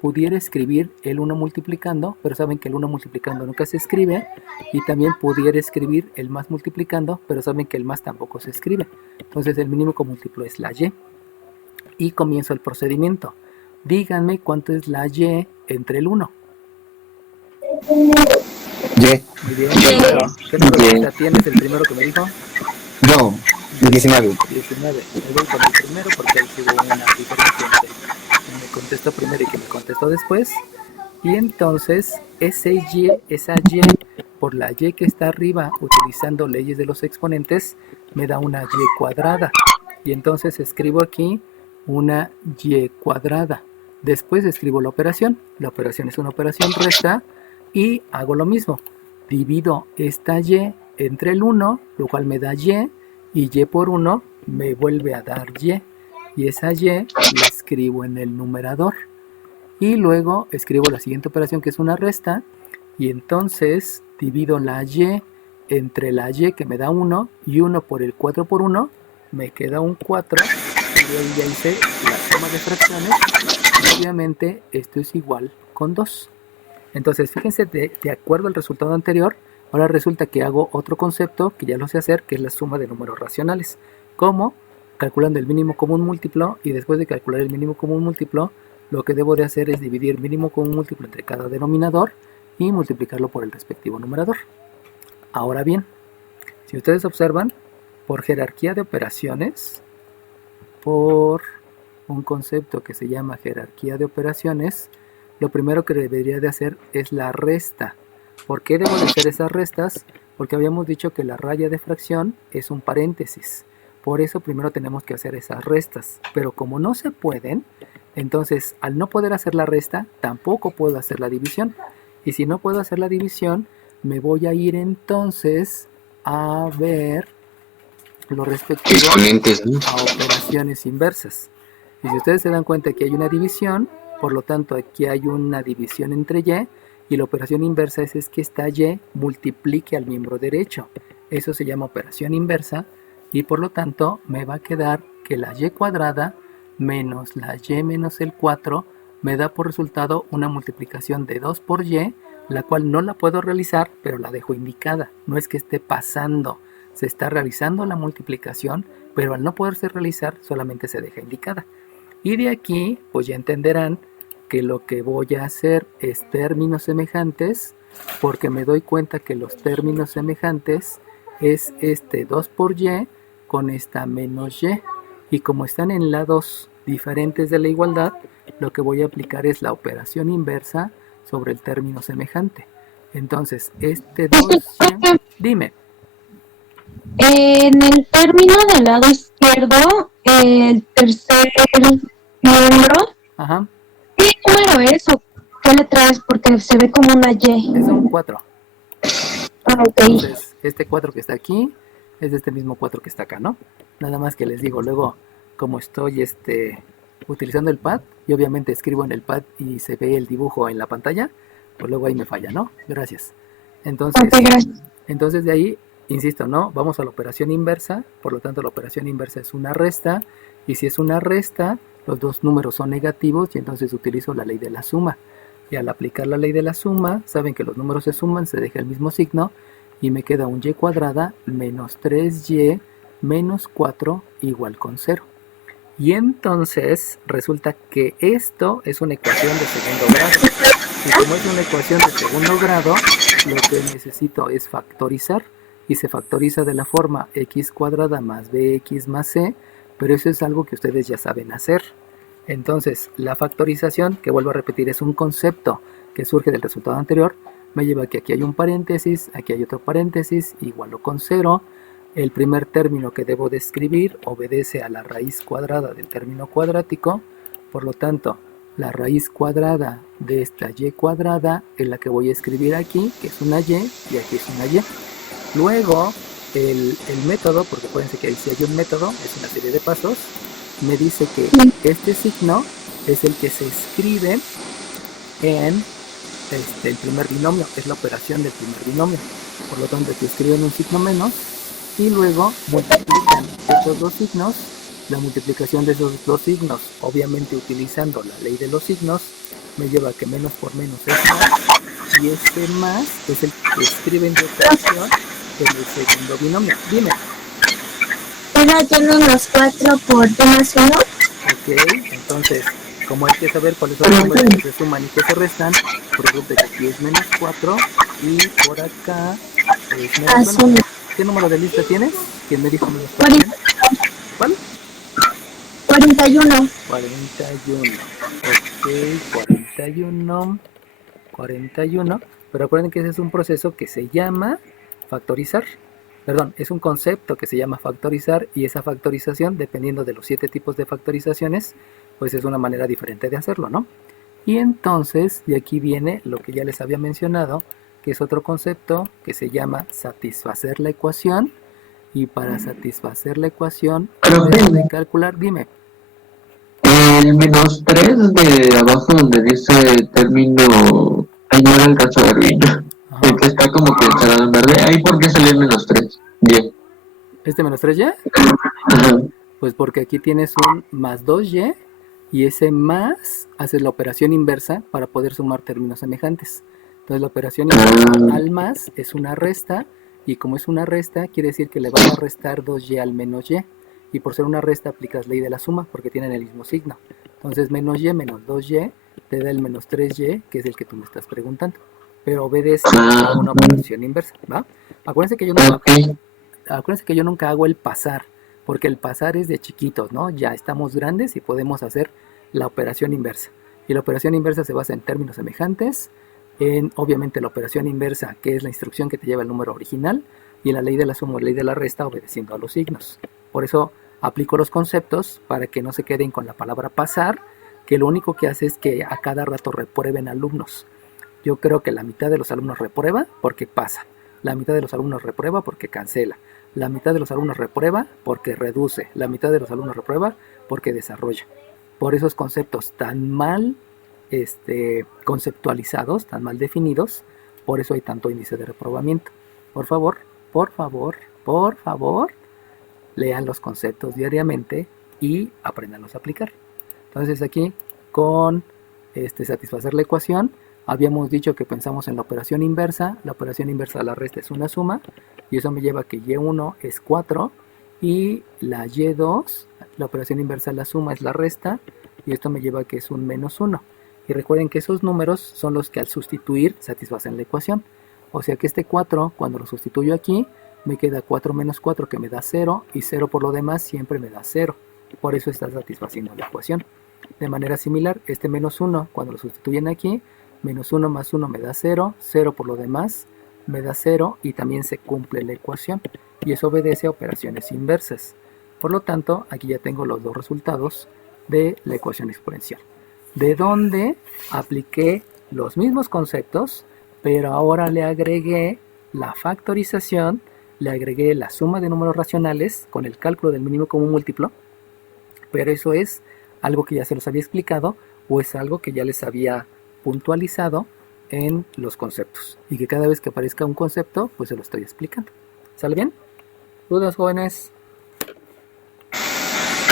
Pudiera escribir el 1 multiplicando, pero saben que el 1 multiplicando nunca se escribe. Y también pudiera escribir el más multiplicando, pero saben que el más tampoco se escribe. Entonces el mínimo múltiplo es la y. Y comienzo el procedimiento. Díganme cuánto es la y entre el 1. Y. Muy bien. ¿Qué número tienes el primero que me dijo? No, 19. 19. Me voy con el primero porque ahí hubo una diferencia entre me contestó primero y que me contestó después. Y entonces esa y por la y que está arriba, utilizando leyes de los exponentes, me da una y cuadrada. Y entonces escribo aquí una y cuadrada. Después escribo la operación. La operación es una operación recta y hago lo mismo. Divido esta y entre el 1, lo cual me da y por 1 me vuelve a dar y. Y esa y la escribo en el numerador. Y luego escribo la siguiente operación, que es una resta. Y entonces divido la y entre la y, que me da 1, y 1 por el 4 por 1, me queda un 4. Y ahí ya hice la suma de fracciones. Y obviamente esto es igual con 2. Entonces fíjense, de acuerdo al resultado anterior, ahora resulta que hago otro concepto que ya lo sé hacer, que es la suma de números racionales. ¿Cómo? Calculando el mínimo común múltiplo, y después de calcular el mínimo común múltiplo, lo que debo de hacer es dividir mínimo común múltiplo entre cada denominador y multiplicarlo por el respectivo numerador. Ahora bien, si ustedes observan, por jerarquía de operaciones, por un concepto que se llama jerarquía de operaciones, lo primero que debería de hacer es la resta. ¿Por qué debo de hacer esas restas? Porque habíamos dicho que la raya de fracción es un paréntesis. Por eso primero tenemos que hacer esas restas. Pero como no se pueden, entonces al no poder hacer la resta, tampoco puedo hacer la división. Y si no puedo hacer la división, me voy a ir entonces a ver lo respectivo Exponentes, ¿no? a operaciones inversas. Y si ustedes se dan cuenta que hay una división, por lo tanto aquí hay una división entre y la operación inversa es que esta y multiplique al miembro derecho. Eso se llama operación inversa y por lo tanto me va a quedar que la y cuadrada menos la y menos el 4 me da por resultado una multiplicación de 2 por y, la cual no la puedo realizar, pero la dejo indicada. No es que esté pasando, se está realizando la multiplicación, pero al no poderse realizar solamente se deja indicada. Y de aquí pues ya entenderán que lo que voy a hacer es términos semejantes, porque me doy cuenta que los términos semejantes es este 2 por y con esta menos y. Y como están en lados diferentes de la igualdad, lo que voy a aplicar es la operación inversa sobre el término semejante. Entonces, este 2y, dime. En el término del lado izquierdo, el tercer miembro, Ajá, ¿qué número es o qué letra es? Porque se ve como una Y. es un 4. Ah, ok. Entonces, este 4 que está aquí es este mismo 4 que está acá, ¿no? Nada más que les digo, luego, como estoy utilizando el pad, y obviamente escribo en el pad y se ve el dibujo en la pantalla, pues luego ahí me falla, ¿no? Gracias. Entonces, Ok, gracias. entonces de ahí, insisto, ¿no? Vamos a la operación inversa, por lo tanto la operación inversa es una resta, y si es una resta, los dos números son negativos y entonces utilizo la ley de la suma. Y al aplicar la ley de la suma, saben que los números se suman, se deja el mismo signo, y me queda un y cuadrada menos 3y menos 4 igual con 0. Y entonces resulta que esto es una ecuación de segundo grado. Y como es una ecuación de segundo grado, lo que necesito es factorizar. Y se factoriza de la forma x cuadrada más bx más c, pero eso es algo que ustedes ya saben hacer. Entonces, la factorización, que vuelvo a repetir, es un concepto que surge del resultado anterior, me lleva a que aquí hay un paréntesis, aquí hay otro paréntesis, igual o con 0. El primer término que debo de escribir obedece a la raíz cuadrada del término cuadrático, por lo tanto, la raíz cuadrada de esta y cuadrada es la que voy a escribir aquí, que es una y aquí es una y. Luego, el método, porque acuérdense que ahí sí hay un método, es una serie de pasos, me dice que este signo es el que se escribe en el primer binomio, es la operación del primer binomio. Por lo tanto, aquí escriben un signo menos y luego multiplican estos dos signos. La multiplicación de esos dos signos, obviamente utilizando la ley de los signos, me lleva a que menos por menos es más, y este más es el que escriben de operación en el segundo binomio. Dime. Era y menos 4 por d más 1. Ok, entonces, como hay que saber cuáles son los números que se suman y que se restan, por ejemplo, que aquí es menos 4 y por acá es menos 1. ¿Qué número de lista tienes? ¿Quién me dijo menos 4? ¿Cuál? 41. 41. Ok, 41. 41. Pero recuerden que ese es un proceso que se llama factorizar. Perdón, es un concepto que se llama factorizar, y esa factorización, dependiendo de los 7 tipos de factorizaciones, pues es una manera diferente de hacerlo, ¿no? Y entonces, de aquí viene lo que ya les había mencionado, que es otro concepto que se llama satisfacer la ecuación. Y para satisfacer la ecuación, debo de calcular, dime. El menos 3 de abajo donde dice término, ahí no le alcanzo a ver bien. El que está como que encerrado en verde, ahí por qué salió el menos 3. Bien. ¿Este menos 3y? Ajá. Pues porque aquí tienes un más 2y, y ese más haces la operación inversa para poder sumar términos semejantes. Entonces la operación inversa al más es una resta, y como es una resta, quiere decir que le vas a restar 2y al menos y. Y por ser una resta aplicas ley de la suma, porque tienen el mismo signo. Entonces menos y menos 2y te da el menos 3y, que es el que tú me estás preguntando. Pero obedece a una operación inversa, ¿va? Acuérdense que yo nunca hago el pasar, porque el pasar es de chiquitos, ¿no? Ya estamos grandes y podemos hacer la operación inversa. Y la operación inversa se basa en términos semejantes, en obviamente la operación inversa, que es la instrucción que te lleva el número original, y en la ley de la suma o ley de la resta, obedeciendo a los signos. Por eso aplico los conceptos para que no se queden con la palabra pasar, que lo único que hace es que a cada rato reprueben alumnos. Yo creo que la mitad de los alumnos reprueba porque pasa, la mitad de los alumnos reprueba porque cancela, la mitad de los alumnos reprueba porque reduce, la mitad de los alumnos reprueba porque desarrolla. Por esos conceptos tan mal conceptualizados, tan mal definidos, por eso hay tanto índice de reprobamiento. Por favor, por favor, por favor, lean los conceptos diariamente y apréndanlos a aplicar. Entonces aquí, con satisfacer la ecuación, habíamos dicho que pensamos en la operación inversa. La operación inversa a la resta es una suma, y eso me lleva a que y1 es 4, y la y2, la operación inversa a la suma es la resta, y esto me lleva a que es un menos 1. Y recuerden que esos números son los que al sustituir satisfacen la ecuación. O sea que este 4, cuando lo sustituyo aquí, me queda 4 menos 4, que me da 0, y 0 por lo demás siempre me da 0. Por eso está satisfaciendo la ecuación. De manera similar, este menos 1, cuando lo sustituyen aquí, menos 1 más 1 me da 0, 0 por lo demás me da 0, y también se cumple la ecuación. Y eso obedece a operaciones inversas. Por lo tanto, aquí ya tengo los dos resultados de la ecuación exponencial, de donde apliqué los mismos conceptos, pero ahora le agregué la factorización, le agregué la suma de números racionales con el cálculo del mínimo común múltiplo. Pero eso es algo que ya se los había explicado, o es algo que ya les había puntualizado en los conceptos, y que cada vez que aparezca un concepto, pues se lo estoy explicando. ¿Sale bien? ¿Dudas, jóvenes?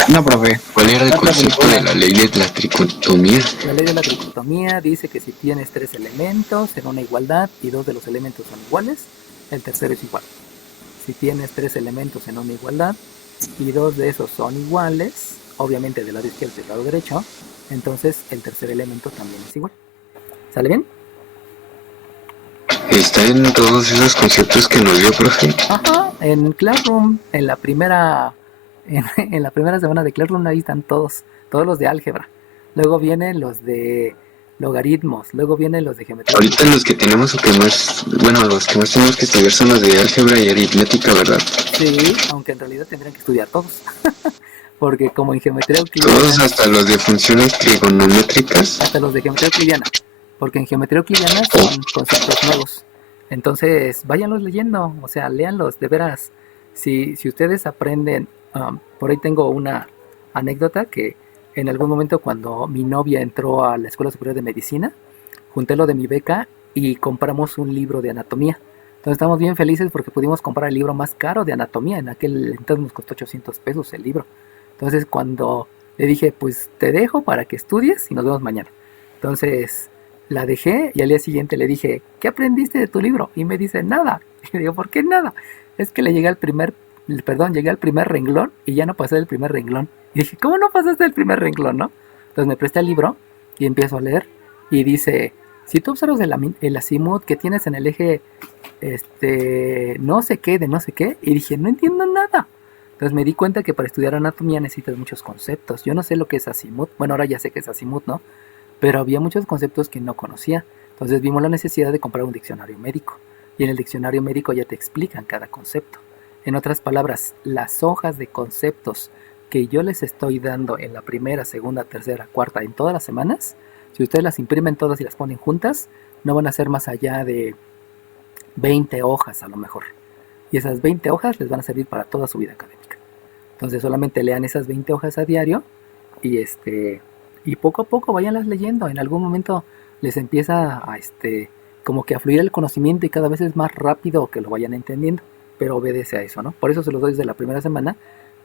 No, profe. ¿Cuál era el concepto de la ley de la tricotomía? La ley de la tricotomía dice que si tienes 3 elementos en una igualdad y 2 de los elementos son iguales, el tercero es igual. Si tienes 3 elementos en una igualdad y 2 de esos son iguales, obviamente del lado izquierdo y del lado derecho, entonces el tercer elemento también es igual. ¿Sale bien? Está en todos esos conceptos que nos dio, profe. Ajá, en Classroom, en la primera semana de Classroom, ahí están todos los de álgebra. Luego vienen los de logaritmos, luego vienen los de geometría. Ahorita los que tenemos que más, bueno, los que más tenemos que estudiar son los de álgebra y aritmética, ¿verdad? Sí, aunque en realidad tendrían que estudiar todos. Porque como en geometría euclidiana, Todos, hasta los de funciones trigonométricas. hasta los de geometría euclidiana, porque en geometría euclidiana son conceptos nuevos. Entonces, váyanlos leyendo, o sea, léanlos, de veras. Si ustedes aprenden, por ahí tengo una anécdota que en algún momento, cuando mi novia entró a la Escuela Superior de Medicina, junté lo de mi beca y compramos un libro de anatomía. Entonces estamos bien felices porque pudimos comprar el libro más caro de anatomía. En aquel entonces nos costó 800 pesos el libro. Entonces cuando le dije, pues te dejo para que estudies y nos vemos mañana. Entonces la dejé y al día siguiente le dije, ¿qué aprendiste de tu libro? Y me dice, nada. Y le digo, ¿por qué nada? Es que llegué al primer renglón y ya no pasé del primer renglón. Y dije, ¿cómo no pasaste del primer renglón, no? Entonces me presta el libro y empiezo a leer y dice, si tú observas el azimut que tienes en el eje no sé qué, de no sé qué, y dije, no entiendo nada. Entonces me di cuenta que para estudiar anatomía necesitas muchos conceptos. Yo no sé lo que es azimut, bueno, ahora ya sé que es azimut, ¿no? Pero había muchos conceptos que no conocía. Entonces vimos la necesidad de comprar un diccionario médico. Y en el diccionario médico ya te explican cada concepto. En otras palabras, las hojas de conceptos que yo les estoy dando en la primera, segunda, tercera, cuarta, en todas las semanas, si ustedes las imprimen todas y las ponen juntas, no van a ser más allá de 20 hojas a lo mejor. Y esas 20 hojas les van a servir para toda su vida académica. Entonces solamente lean esas 20 hojas a diario y poco a poco vayanlas leyendo. En algún momento les empieza como que a fluir el conocimiento y cada vez es más rápido que lo vayan entendiendo. Pero obedece a eso, ¿no? Por eso se los doy desde la primera semana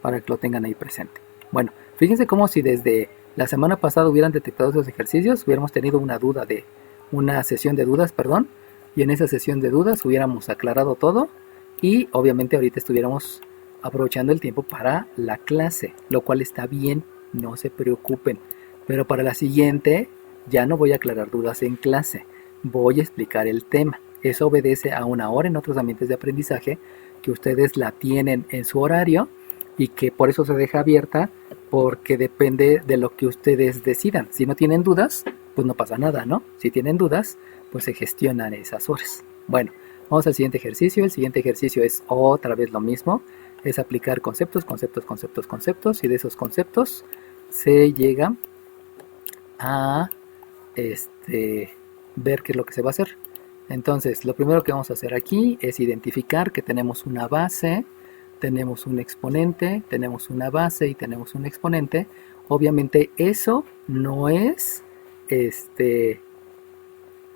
para que lo tengan ahí presente. Bueno, fíjense como si desde la semana pasada hubieran detectado esos ejercicios, hubiéramos tenido una sesión de dudas, perdón, y en esa sesión de dudas hubiéramos aclarado todo y obviamente ahorita estuviéramos aprovechando el tiempo para la clase, lo cual está bien, no se preocupen. Pero para la siguiente ya no voy a aclarar dudas en clase, voy a explicar el tema. Eso obedece a una hora en otros ambientes de aprendizaje que ustedes la tienen en su horario y que por eso se deja abierta, porque depende de lo que ustedes decidan. Si no tienen dudas, pues no pasa nada, ¿no? Si tienen dudas, pues se gestionan esas horas. Bueno, vamos al siguiente ejercicio. El siguiente ejercicio es otra vez lo mismo. Es aplicar conceptos y de esos conceptos se llega a ver qué es lo que se va a hacer. Entonces, lo primero que vamos a hacer aquí es identificar que tenemos una base, tenemos un exponente, tenemos una base y tenemos un exponente. Obviamente eso no es,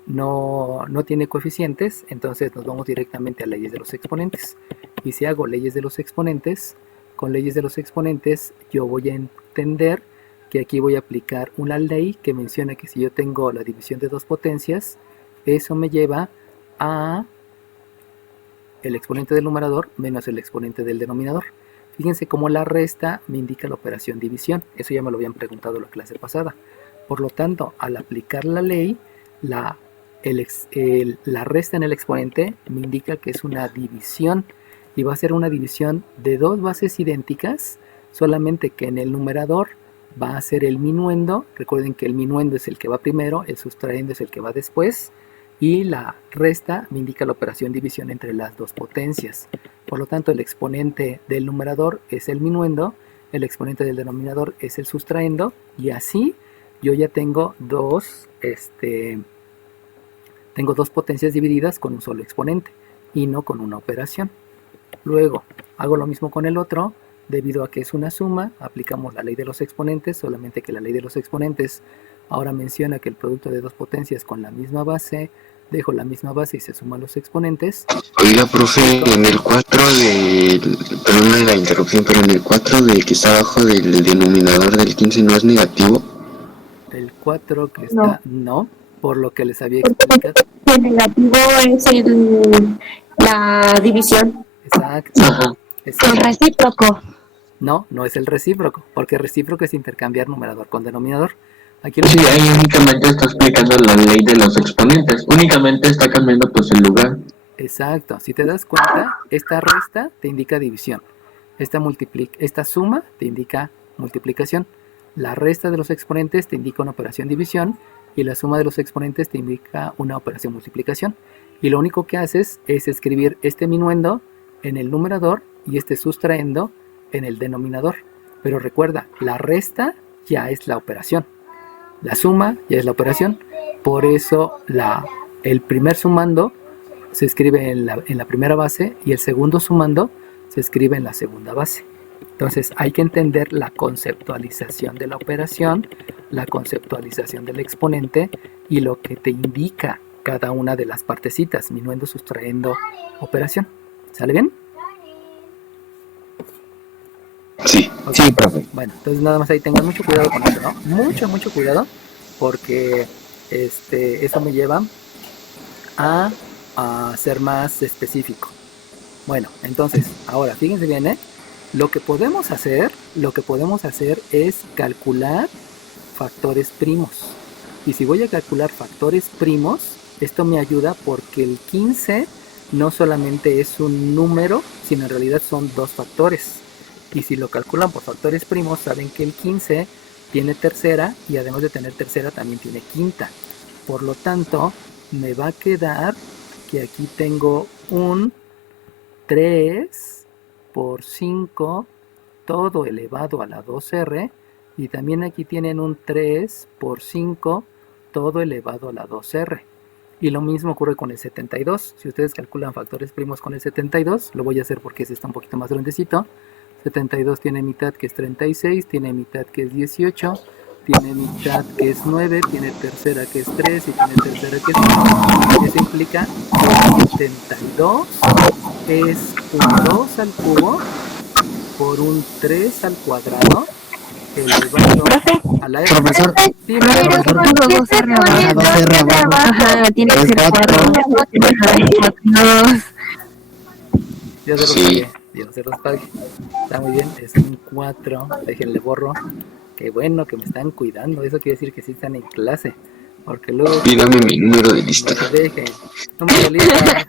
no tiene coeficientes, entonces nos vamos directamente a leyes de los exponentes. Y si hago leyes de los exponentes, con leyes de los exponentes yo voy a entender que aquí voy a aplicar una ley que menciona que si yo tengo la división de dos potencias, eso me lleva a el exponente del numerador menos el exponente del denominador. Fíjense cómo la resta me indica la operación división. Eso ya me lo habían preguntado la clase pasada. Por lo tanto, al aplicar la ley, la resta en el exponente me indica que es una división. Y va a ser una división de dos bases idénticas, solamente que en el numerador va a ser el minuendo. Recuerden que el minuendo es el que va primero, el sustraendo es el que va después. Y la resta me indica la operación división entre las dos potencias. Por lo tanto, el exponente del numerador es el minuendo, el exponente del denominador es el sustraendo, y así yo ya tengo dos potencias divididas con un solo exponente y no con una operación. Luego hago lo mismo con el otro. Debido a que es una suma, aplicamos la ley de los exponentes, solamente que la ley de los exponentes ahora menciona que el producto de dos potencias con la misma base, dejo la misma base y se suman los exponentes. Oiga, profe, en el 4 perdón la interrupción, pero en el 4 de que está abajo del denominador del 15 no es negativo. El 4 que está, no, por lo que les había explicado. El negativo es la división. Exacto. El recíproco. No, no es el recíproco, porque el recíproco es intercambiar numerador con denominador. Aquí Sí, ahí únicamente está explicando la ley de los exponentes. Únicamente está cambiando pues el lugar. Exacto. Si te das cuenta, esta resta te indica división. Esta suma te indica multiplicación. La resta de los exponentes te indica una operación división. Y la suma de los exponentes te indica una operación multiplicación. Y lo único que haces es escribir este minuendo en el numerador y este sustraendo en el denominador. Pero recuerda, la resta ya es la operación. La suma ya es la operación. Por eso el primer sumando se escribe en la primera base y el segundo sumando se escribe en la segunda base. Entonces hay que entender la conceptualización de la operación, la conceptualización del exponente y lo que te indica cada una de las partecitas, minuendo, sustrayendo, operación. ¿Sale bien? Sí. Ok. Sí, profe. Bueno, entonces nada más ahí tengan mucho cuidado con eso, ¿no? Mucho cuidado, porque eso me lleva a ser más específico. Bueno, entonces, ahora fíjense bien, ¿eh? Lo que podemos hacer es calcular factores primos. Y si voy a calcular factores primos, esto me ayuda porque el 15 no solamente es un número, sino en realidad son dos factores. Y si lo calculan por factores primos, saben que el 15 tiene tercera y además de tener tercera también tiene quinta. Por lo tanto, me va a quedar que aquí tengo un 3 por 5 todo elevado a la 2r, y también aquí tienen un 3 por 5 todo elevado a la 2r. Y lo mismo ocurre con el 72. Si ustedes calculan factores primos con el 72, lo voy a hacer porque ese está un poquito más grandecito. 72 tiene mitad que es 36, tiene mitad que es 18, tiene mitad que es 9, tiene tercera que es 3 y tiene tercera que es 1. Eso implica que 72 es un 2 al cubo por un 3 al cuadrado elevado a la r. Profesor, Sí, Pero profesor, ¿por qué se Ajá, pone 2R abajo. Ajá, tiene que Es ser 4. 4. Yo se los Sí. pagué. Yo se los pagué. Está muy bien, es un 4. Déjenle borro. Qué bueno que me están cuidando. Eso quiere decir que sí están en clase. Porque luego. Pídame mi número de lista. No se dejen. Número de lista.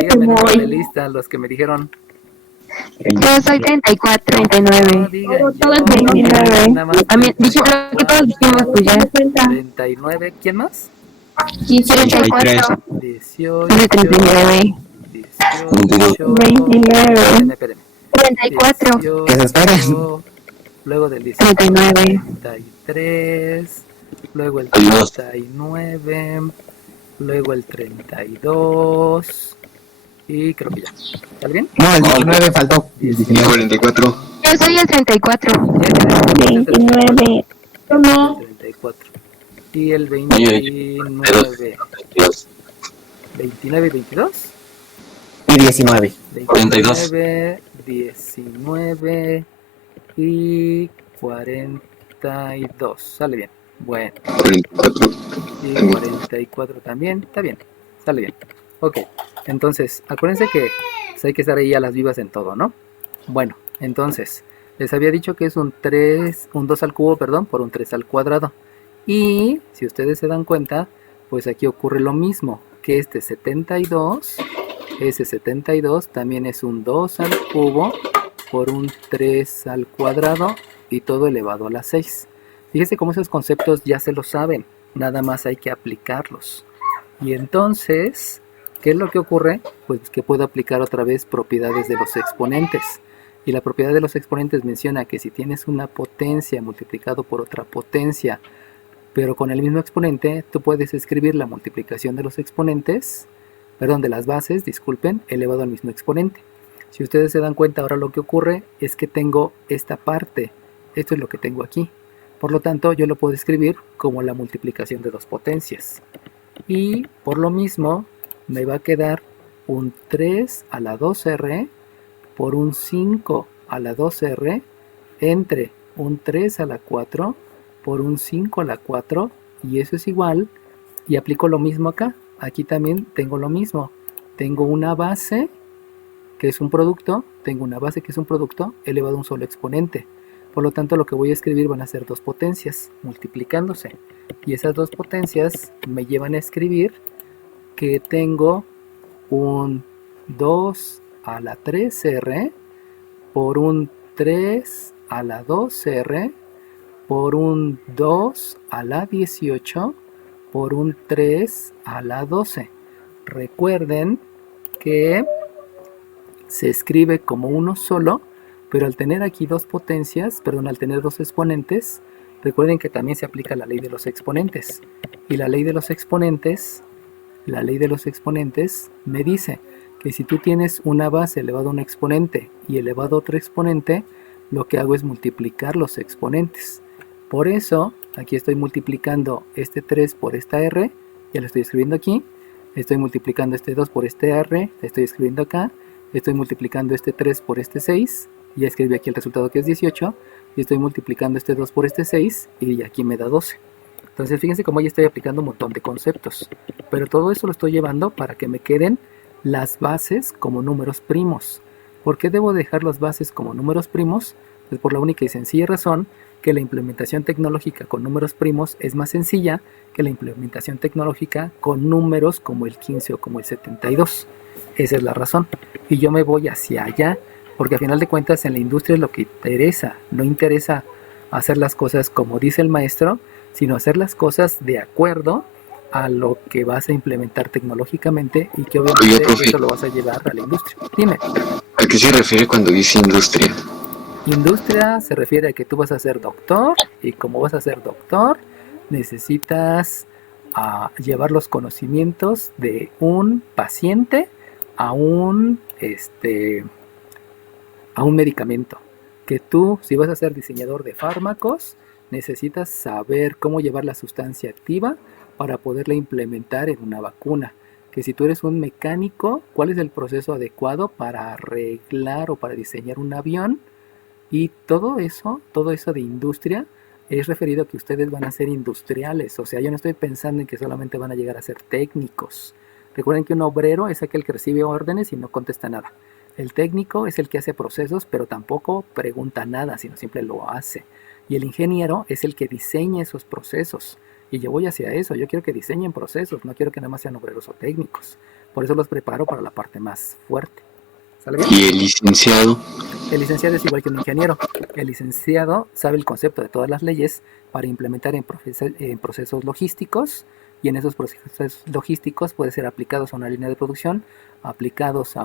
Díganme número de lista, los que me dijeron. Yo soy 34. No 39. digan yo. Todos 29. Nada más. También dije lo que todos dijimos, pues ya. 39. ¿Quién más? 34. 18. 39. 18. 29. Espérenme. 34. Que se esperen. 18, luego del 18, 39. 33, luego el Adiós. 39, luego el 32 y creo que ya. ¿Está bien? No, el 19 faltó. El 19. 44. Yo soy el 34. Ya, 29. el 34 y el 29. 29 y 22. Y 19. 29, 19 y 42. Sale bien. Bueno. 44. Y 44 también. Está bien. Sale bien. Ok. Entonces, acuérdense que pues, hay que estar ahí a las vivas en todo, ¿no? Bueno, entonces, les había dicho que es un 2 al cubo, perdón, por un 3 al cuadrado. Y, si ustedes se dan cuenta, pues aquí ocurre lo mismo, que este 72... Ese 72 también es un 2 al cubo por un 3 al cuadrado y todo elevado a la 6. Fíjense cómo esos conceptos ya se los saben, nada más hay que aplicarlos. Y entonces, ¿qué es lo que ocurre? Pues que puedo aplicar otra vez propiedades de los exponentes. Y la propiedad de los exponentes menciona que si tienes una potencia multiplicado por otra potencia, pero con el mismo exponente, tú puedes escribir la multiplicación de los exponentes, perdón, de las bases, disculpen, elevado al mismo exponente. Si ustedes se dan cuenta, ahora lo que ocurre es que tengo esta parte. Esto es lo que tengo aquí. Por lo tanto, yo lo puedo escribir como la multiplicación de dos potencias. Y por lo mismo, me va a quedar un 3 a la 2r por un 5 a la 2r entre un 3 a la 4 por un 5 a la 4. Y eso es igual. Y aplico lo mismo acá. Aquí también tengo lo mismo. Tengo una base que es un producto. Tengo una base que es un producto elevado a un solo exponente. Por lo tanto, lo que voy a escribir van a ser dos potencias multiplicándose. Y esas dos potencias me llevan a escribir que tengo un 2 a la 3r por un 3 a la 2r por un 2 a la 18 por un 3 a la 12. Recuerden que se escribe como uno solo, pero al tener aquí dos potencias, perdón, al tener dos exponentes, recuerden que también se aplica la ley de los exponentes. Y la ley de los exponentes me dice que si tú tienes una base elevado a un exponente y elevado a otro exponente, lo que hago es multiplicar los exponentes. Por eso, aquí estoy multiplicando este 3 por esta R, ya lo estoy escribiendo aquí. Estoy multiplicando este 2 por este R, lo estoy escribiendo acá. Estoy multiplicando este 3 por este 6, ya escribí aquí el resultado que es 18. Y estoy multiplicando este 2 por este 6, y aquí me da 12. Entonces fíjense cómo ya estoy aplicando un montón de conceptos. Pero todo eso lo estoy llevando para que me queden las bases como números primos. ¿Por qué debo dejar las bases como números primos? Pues por la única y sencilla razón que la implementación tecnológica con números primos es más sencilla que la implementación tecnológica con números como el 15 o como el 72. Esa es la razón. Y yo me voy hacia allá, porque a final de cuentas en la industria es lo que interesa. No interesa hacer las cosas como dice el maestro, sino hacer las cosas de acuerdo a lo que vas a implementar tecnológicamente y que obviamente eso lo vas a llevar a la industria. Dime. ¿A qué se refiere cuando dice industria? Industria se refiere a que tú vas a ser doctor, y como vas a ser doctor, necesitas llevar los conocimientos de un paciente a un medicamento. Que tú, si vas a ser diseñador de fármacos, necesitas saber cómo llevar la sustancia activa para poderla implementar en una vacuna. Que si tú eres un mecánico, ¿cuál es el proceso adecuado para arreglar o para diseñar un avión? Y todo eso de industria es referido a que ustedes van a ser industriales. O sea, yo no estoy pensando en que solamente van a llegar a ser técnicos. Recuerden que un obrero es aquel que recibe órdenes y no contesta nada. El técnico es el que hace procesos, pero tampoco pregunta nada, sino siempre lo hace. Y el ingeniero es el que diseña esos procesos. Y yo voy hacia eso. Yo quiero que diseñen procesos, no quiero que nada más sean obreros o técnicos. Por eso los preparo para la parte más fuerte. ¿Sale bien? ¿Y el licenciado? El licenciado es igual que un ingeniero. El licenciado sabe el concepto de todas las leyes para implementar en procesos logísticos, y en esos procesos logísticos puede ser aplicados a una línea de producción, aplicados a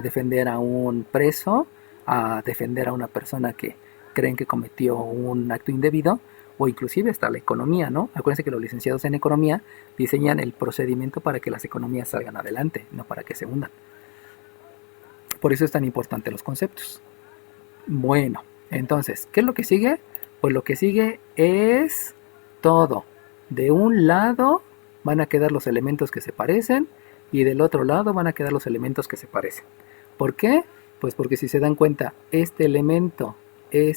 defender a un preso, a defender a una persona que creen que cometió un acto indebido, o inclusive hasta la economía, ¿no? Acuérdense que los licenciados en economía diseñan el procedimiento para que las economías salgan adelante, no para que se hundan. Por eso es tan importante los conceptos. Bueno, entonces, ¿qué es lo que sigue? Pues lo que sigue es todo. De un lado van a quedar los elementos que se parecen, y del otro lado van a quedar los elementos que se parecen. ¿Por qué? Pues porque si se dan cuenta, este elemento y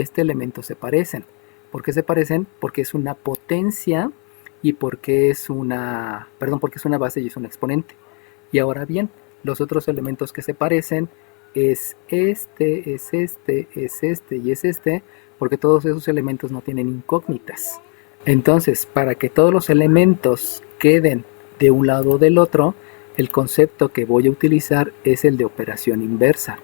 este elemento se parecen. ¿Por qué se parecen? Porque es una potencia y porque es una base y es un exponente. Y ahora bien, los otros elementos que se parecen es este, y es este, porque todos esos elementos no tienen incógnitas. Entonces, para que todos los elementos queden de un lado o del otro, el concepto que voy a utilizar es el de operación inversa.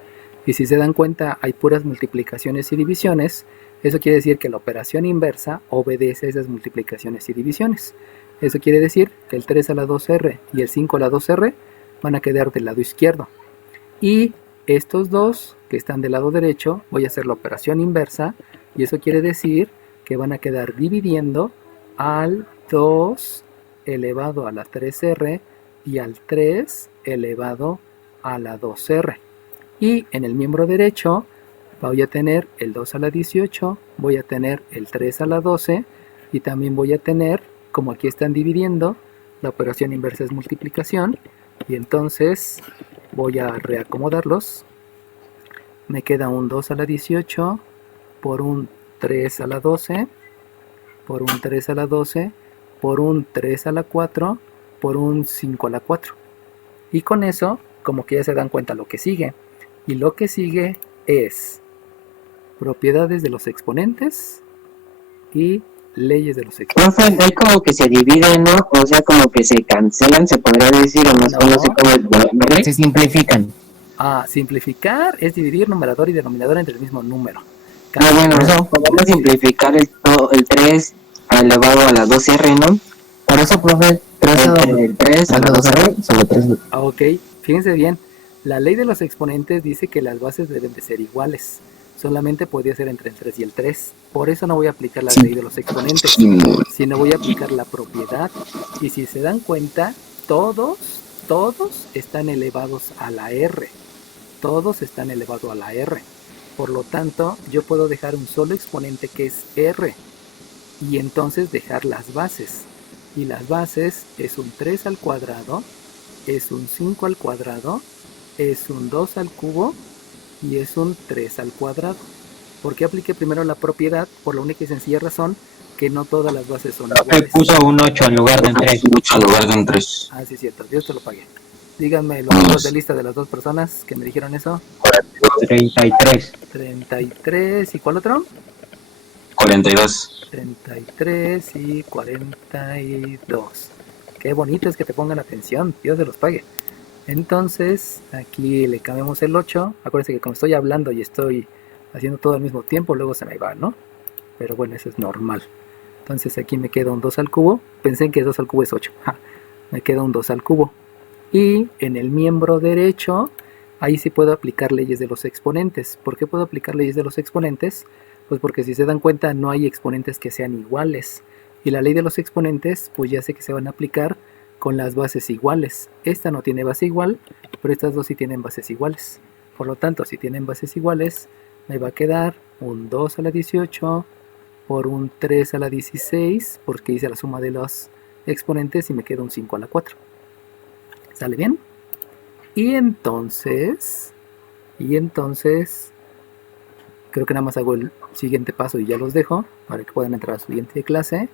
Y si se dan cuenta, hay puras multiplicaciones y divisiones. Eso quiere decir que la operación inversa obedece a esas multiplicaciones y divisiones. Eso quiere decir que el 3 a la 2R y el 5 a la 2R van a quedar del lado izquierdo. Y estos dos que están del lado derecho, voy a hacer la operación inversa, y eso quiere decir que van a quedar dividiendo al 2 elevado a la 3R y al 3 elevado a la 2R. Y en el miembro derecho voy a tener el 2 a la 18, voy a tener el 3 a la 12, y también voy a tener, como aquí están dividiendo, la operación inversa es multiplicación, y entonces voy a reacomodarlos. Me queda un 2 a la 18 por un 3 a la 12, por un 3 a la 12, por un 3 a la 4, por un 5 a la 4. Y con eso, como que ya se dan cuenta lo que sigue. Y lo que sigue es propiedades de los exponentes y leyes de los exponentes. Hay como que se dividen, ¿no? O sea, como que se cancelan, se podría decir, o no sé cómo es, ¿verdad? Se simplifican. Simplificar es dividir numerador y denominador entre el mismo número. Bueno, podemos simplificar el 3 elevado a la 2R, ¿no? Por eso, profe, 3 a la 2R sobre 3. Ok, fíjense bien. La ley de los exponentes dice que las bases deben de ser iguales. Solamente podría ser entre el 3 y el 3. Por eso no voy a aplicar la ley de los exponentes, sino voy a aplicar la propiedad. Y si se dan cuenta, todos están elevados a la R. todos están elevados a la r. Por lo tanto, yo puedo dejar un solo exponente que es r y entonces dejar las bases. Y las bases es un 3 al cuadrado, es un 5 al cuadrado, es un 2 al cubo y es un 3 al cuadrado. ¿Por qué apliqué primero la propiedad? Por la única y sencilla razón que no todas las bases son iguales. Puso un 8 en lugar de un 3. 8 en lugar de un 3. Ah, sí, cierto. Dios te lo pague. Díganme los números de lista de las dos personas que me dijeron eso. 33. 33 y ¿cuál otro? 42. 33 y 42. Qué bonito es que te pongan atención. Dios se los pague. Entonces, aquí le cambiamos el 8. Acuérdense que como estoy hablando y estoy haciendo todo al mismo tiempo, luego se me va, ¿no? Pero bueno, eso es normal. Entonces aquí me queda un 2 al cubo. Pensé que 2 al cubo es 8. Me queda un 2 al cubo. Y en el miembro derecho, ahí sí puedo aplicar leyes de los exponentes. ¿Por qué puedo aplicar leyes de los exponentes? Pues porque si se dan cuenta no hay exponentes que sean iguales. Y la ley de los exponentes, pues ya sé que se van a aplicar con las bases iguales. Esta no tiene base igual, pero estas dos sí tienen bases iguales. Por lo tanto, si tienen bases iguales, me va a quedar un 2 a la 18 por un 3 a la 16, porque hice la suma de los exponentes y me queda un 5 a la 4. ¿Sale bien? Y entonces, creo que nada más hago el siguiente paso y ya los dejo para que puedan entrar a su siguiente clase.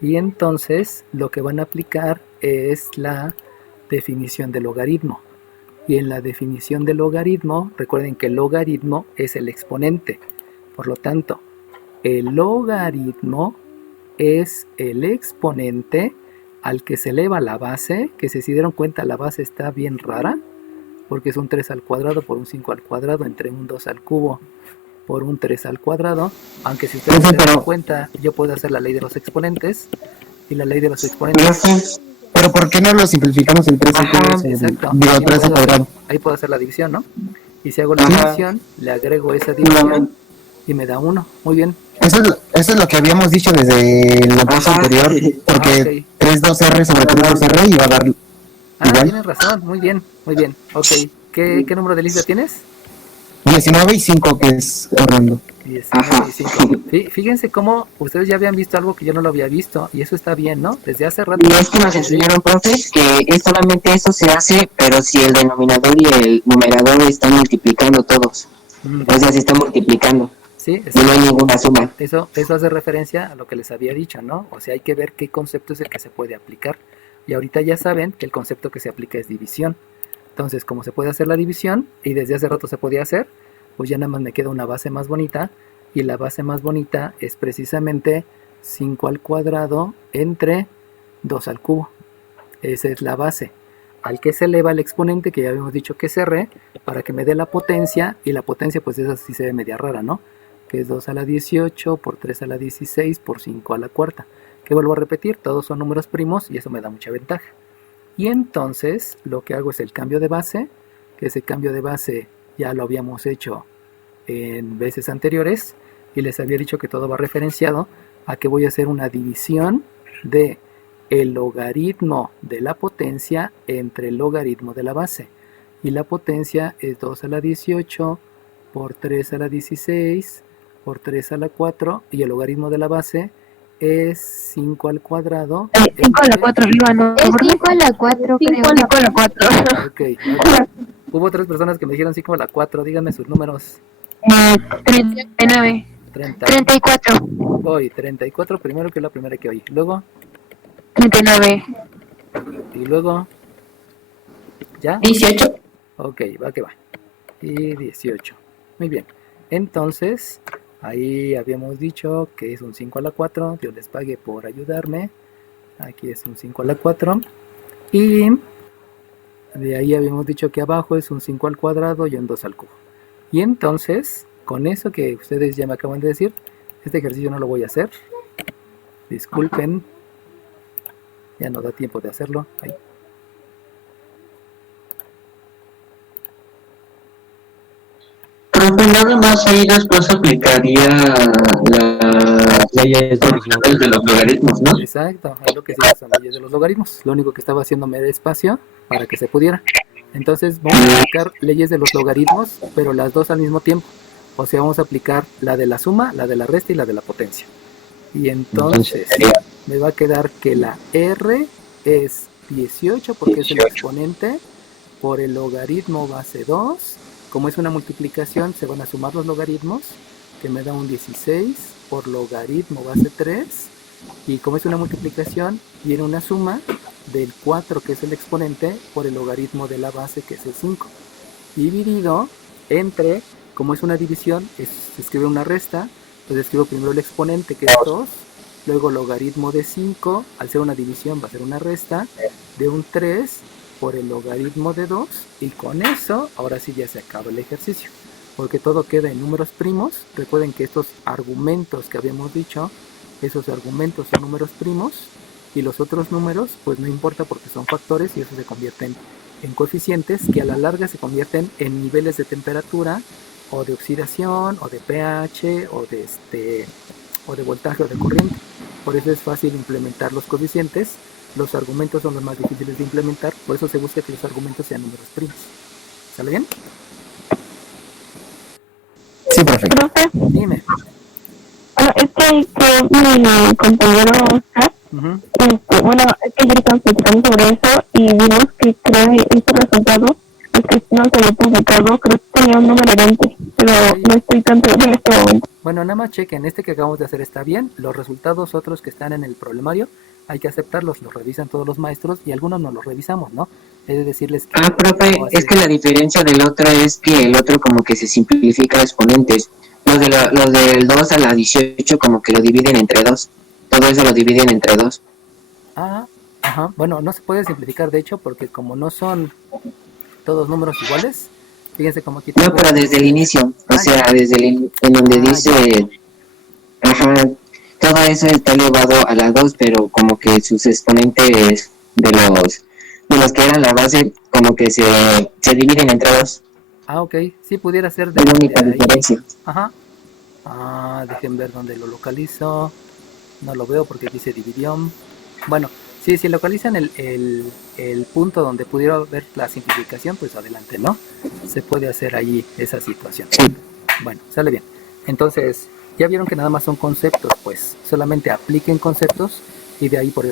Y entonces lo que van a aplicar es la definición del logaritmo. Y en la definición del logaritmo, recuerden que el logaritmo es el exponente. Por lo tanto, el logaritmo es el exponente al que se eleva la base, que si se dieron cuenta la base está bien rara, porque es un 3 al cuadrado por un 5 al cuadrado, entre un 2 al cubo por un 3 al cuadrado, aunque si ustedes se dan cuenta, yo puedo hacer la ley de los exponentes, y la ley de los exponentes... Pero ¿por qué no lo simplificamos en 3 al cubo? Exacto. Digo, 3 al cuadrado. Ahí puedo hacer la división, ¿no? Y si hago la división, le agrego esa división y me da 1. Muy bien. Eso es lo que habíamos dicho desde la clase anterior, porque okay. 3-2R sobre 3-2R iba a dar igual. Tienes razón, muy bien, muy bien. Ok, ¿qué número de lista tienes? 19 y 5, que es Orlando. 19 y 5. Fíjense cómo ustedes ya habían visto algo que yo no lo había visto, y eso está bien, ¿no? Desde hace rato. Y es que nos enseñaron, profe, que es solamente eso se hace, pero si el denominador y el numerador están multiplicando todos. O sea, se están multiplicando. Sí, y no hay ninguna suma. Eso hace referencia a lo que les había dicho, ¿no? O sea, hay que ver qué concepto es el que se puede aplicar. Y ahorita ya saben que el concepto que se aplica es división. Entonces, como se puede hacer la división, y desde hace rato se podía hacer, pues ya nada más me queda una base más bonita, y la base más bonita es precisamente 5 al cuadrado entre 2 al cubo. Esa es la base. Al que se eleva el exponente, que ya habíamos dicho que es R, para que me dé la potencia, y la potencia pues esa sí se ve media rara, ¿no? Que es 2 a la 18 por 3 a la 16 por 5 a la cuarta. Que vuelvo a repetir, todos son números primos y eso me da mucha ventaja. Y entonces lo que hago es el cambio de base, que ese cambio de base ya lo habíamos hecho en veces anteriores y les había dicho que todo va referenciado a que voy a hacer una división de el logaritmo de la potencia entre el logaritmo de la base. Y la potencia es 2 a la 18 por 3 a la 16 por 3 a la 4 y el logaritmo de la base es 5 al cuadrado. 5 a la 4 arriba, ¿no? Es 5 a la 4, 5 a la 4. Okay. Hubo 3 personas que me dijeron 5 a la 4, díganme sus números. 39. 34. Voy, 34 primero, que es la primera que oí. Luego 39. Y luego ¿ya? 18. Ok, va que va. Y 18. Muy bien. Entonces, ahí habíamos dicho que es un 5 a la 4. Dios les pague por ayudarme. Aquí es un 5 a la 4. Y de ahí habíamos dicho que abajo es un 5 al cuadrado y un 2 al cubo. Y entonces, con eso que ustedes ya me acaban de decir, este ejercicio no lo voy a hacer. Disculpen. Ya no da tiempo de hacerlo. Ahí. Profe, nada más ahí después aplicaría las leyes de los logaritmos, ¿no? Exacto, es lo que sí son leyes de los logaritmos. Lo único que estaba haciendo era espacio para que se pudiera. Entonces vamos a aplicar leyes de los logaritmos, pero las dos al mismo tiempo. O sea, vamos a aplicar la de la suma, la de la resta y la de la potencia. Y entonces me va a quedar que la R es 18 porque es el exponente por el logaritmo base 2. Como es una multiplicación, se van a sumar los logaritmos, que me da un 16 por logaritmo base 3. Y como es una multiplicación, viene una suma del 4, que es el exponente, por el logaritmo de la base, que es el 5. Dividido entre, como es una división, se escribe una resta, pues escribo primero el exponente, que es 2, luego logaritmo de 5, al ser una división va a ser una resta, de un 3 por el logaritmo de 2, y con eso, ahora sí ya se acaba el ejercicio, porque todo queda en números primos. Recuerden que estos argumentos que habíamos dicho, esos argumentos son números primos, y los otros números, pues no importa porque son factores y eso se convierten en coeficientes que a la larga se convierten en niveles de temperatura, o de oxidación, o de pH, o de voltaje o de corriente. Por eso es fácil implementar los coeficientes. Los argumentos son los más difíciles de implementar, por eso se busca que los argumentos sean números primos. ¿Sale bien? Sí, perfecto. Profe, Dime. bueno, es que mi compañero Oscar, Ujú. bueno, es que ayer estamos platicando sobre eso y vimos que creo que este resultado, es que no se había publicado, creo que tenía un número 20, pero no estoy tan segura en este momento. Bueno, nada más chequen, este que acabamos de hacer está bien. Los resultados otros que están en el problemario hay que aceptarlos, los revisan todos los maestros y algunos no los revisamos, ¿no? Es de decirles que... Profe, no, así es que la diferencia del otro es que el otro como que se simplifica exponentes. Los del 2 a la 18 como que lo dividen entre 2. Todo eso lo dividen entre 2. Ah, ajá. Bueno, no se puede simplificar, de hecho, porque como no son todos números iguales, fíjense como aquí... No, pero desde el inicio, o sea, en donde dice, ajá, todo eso está elevado a la 2, pero como que sus exponentes de los que eran la base, como que se dividen entre 2. Ah, ok, sí pudiera ser Es la única ahí. diferencia. Ajá. Ah, dejen ver dónde lo localizo. No lo veo porque aquí se dividió. Bueno, sí, si localizan el punto donde pudiera haber la simplificación, pues adelante, ¿no? Se puede hacer ahí esa situación. Sí. Bueno, sale bien. Entonces, ya vieron que nada más son conceptos, pues solamente apliquen conceptos y de ahí por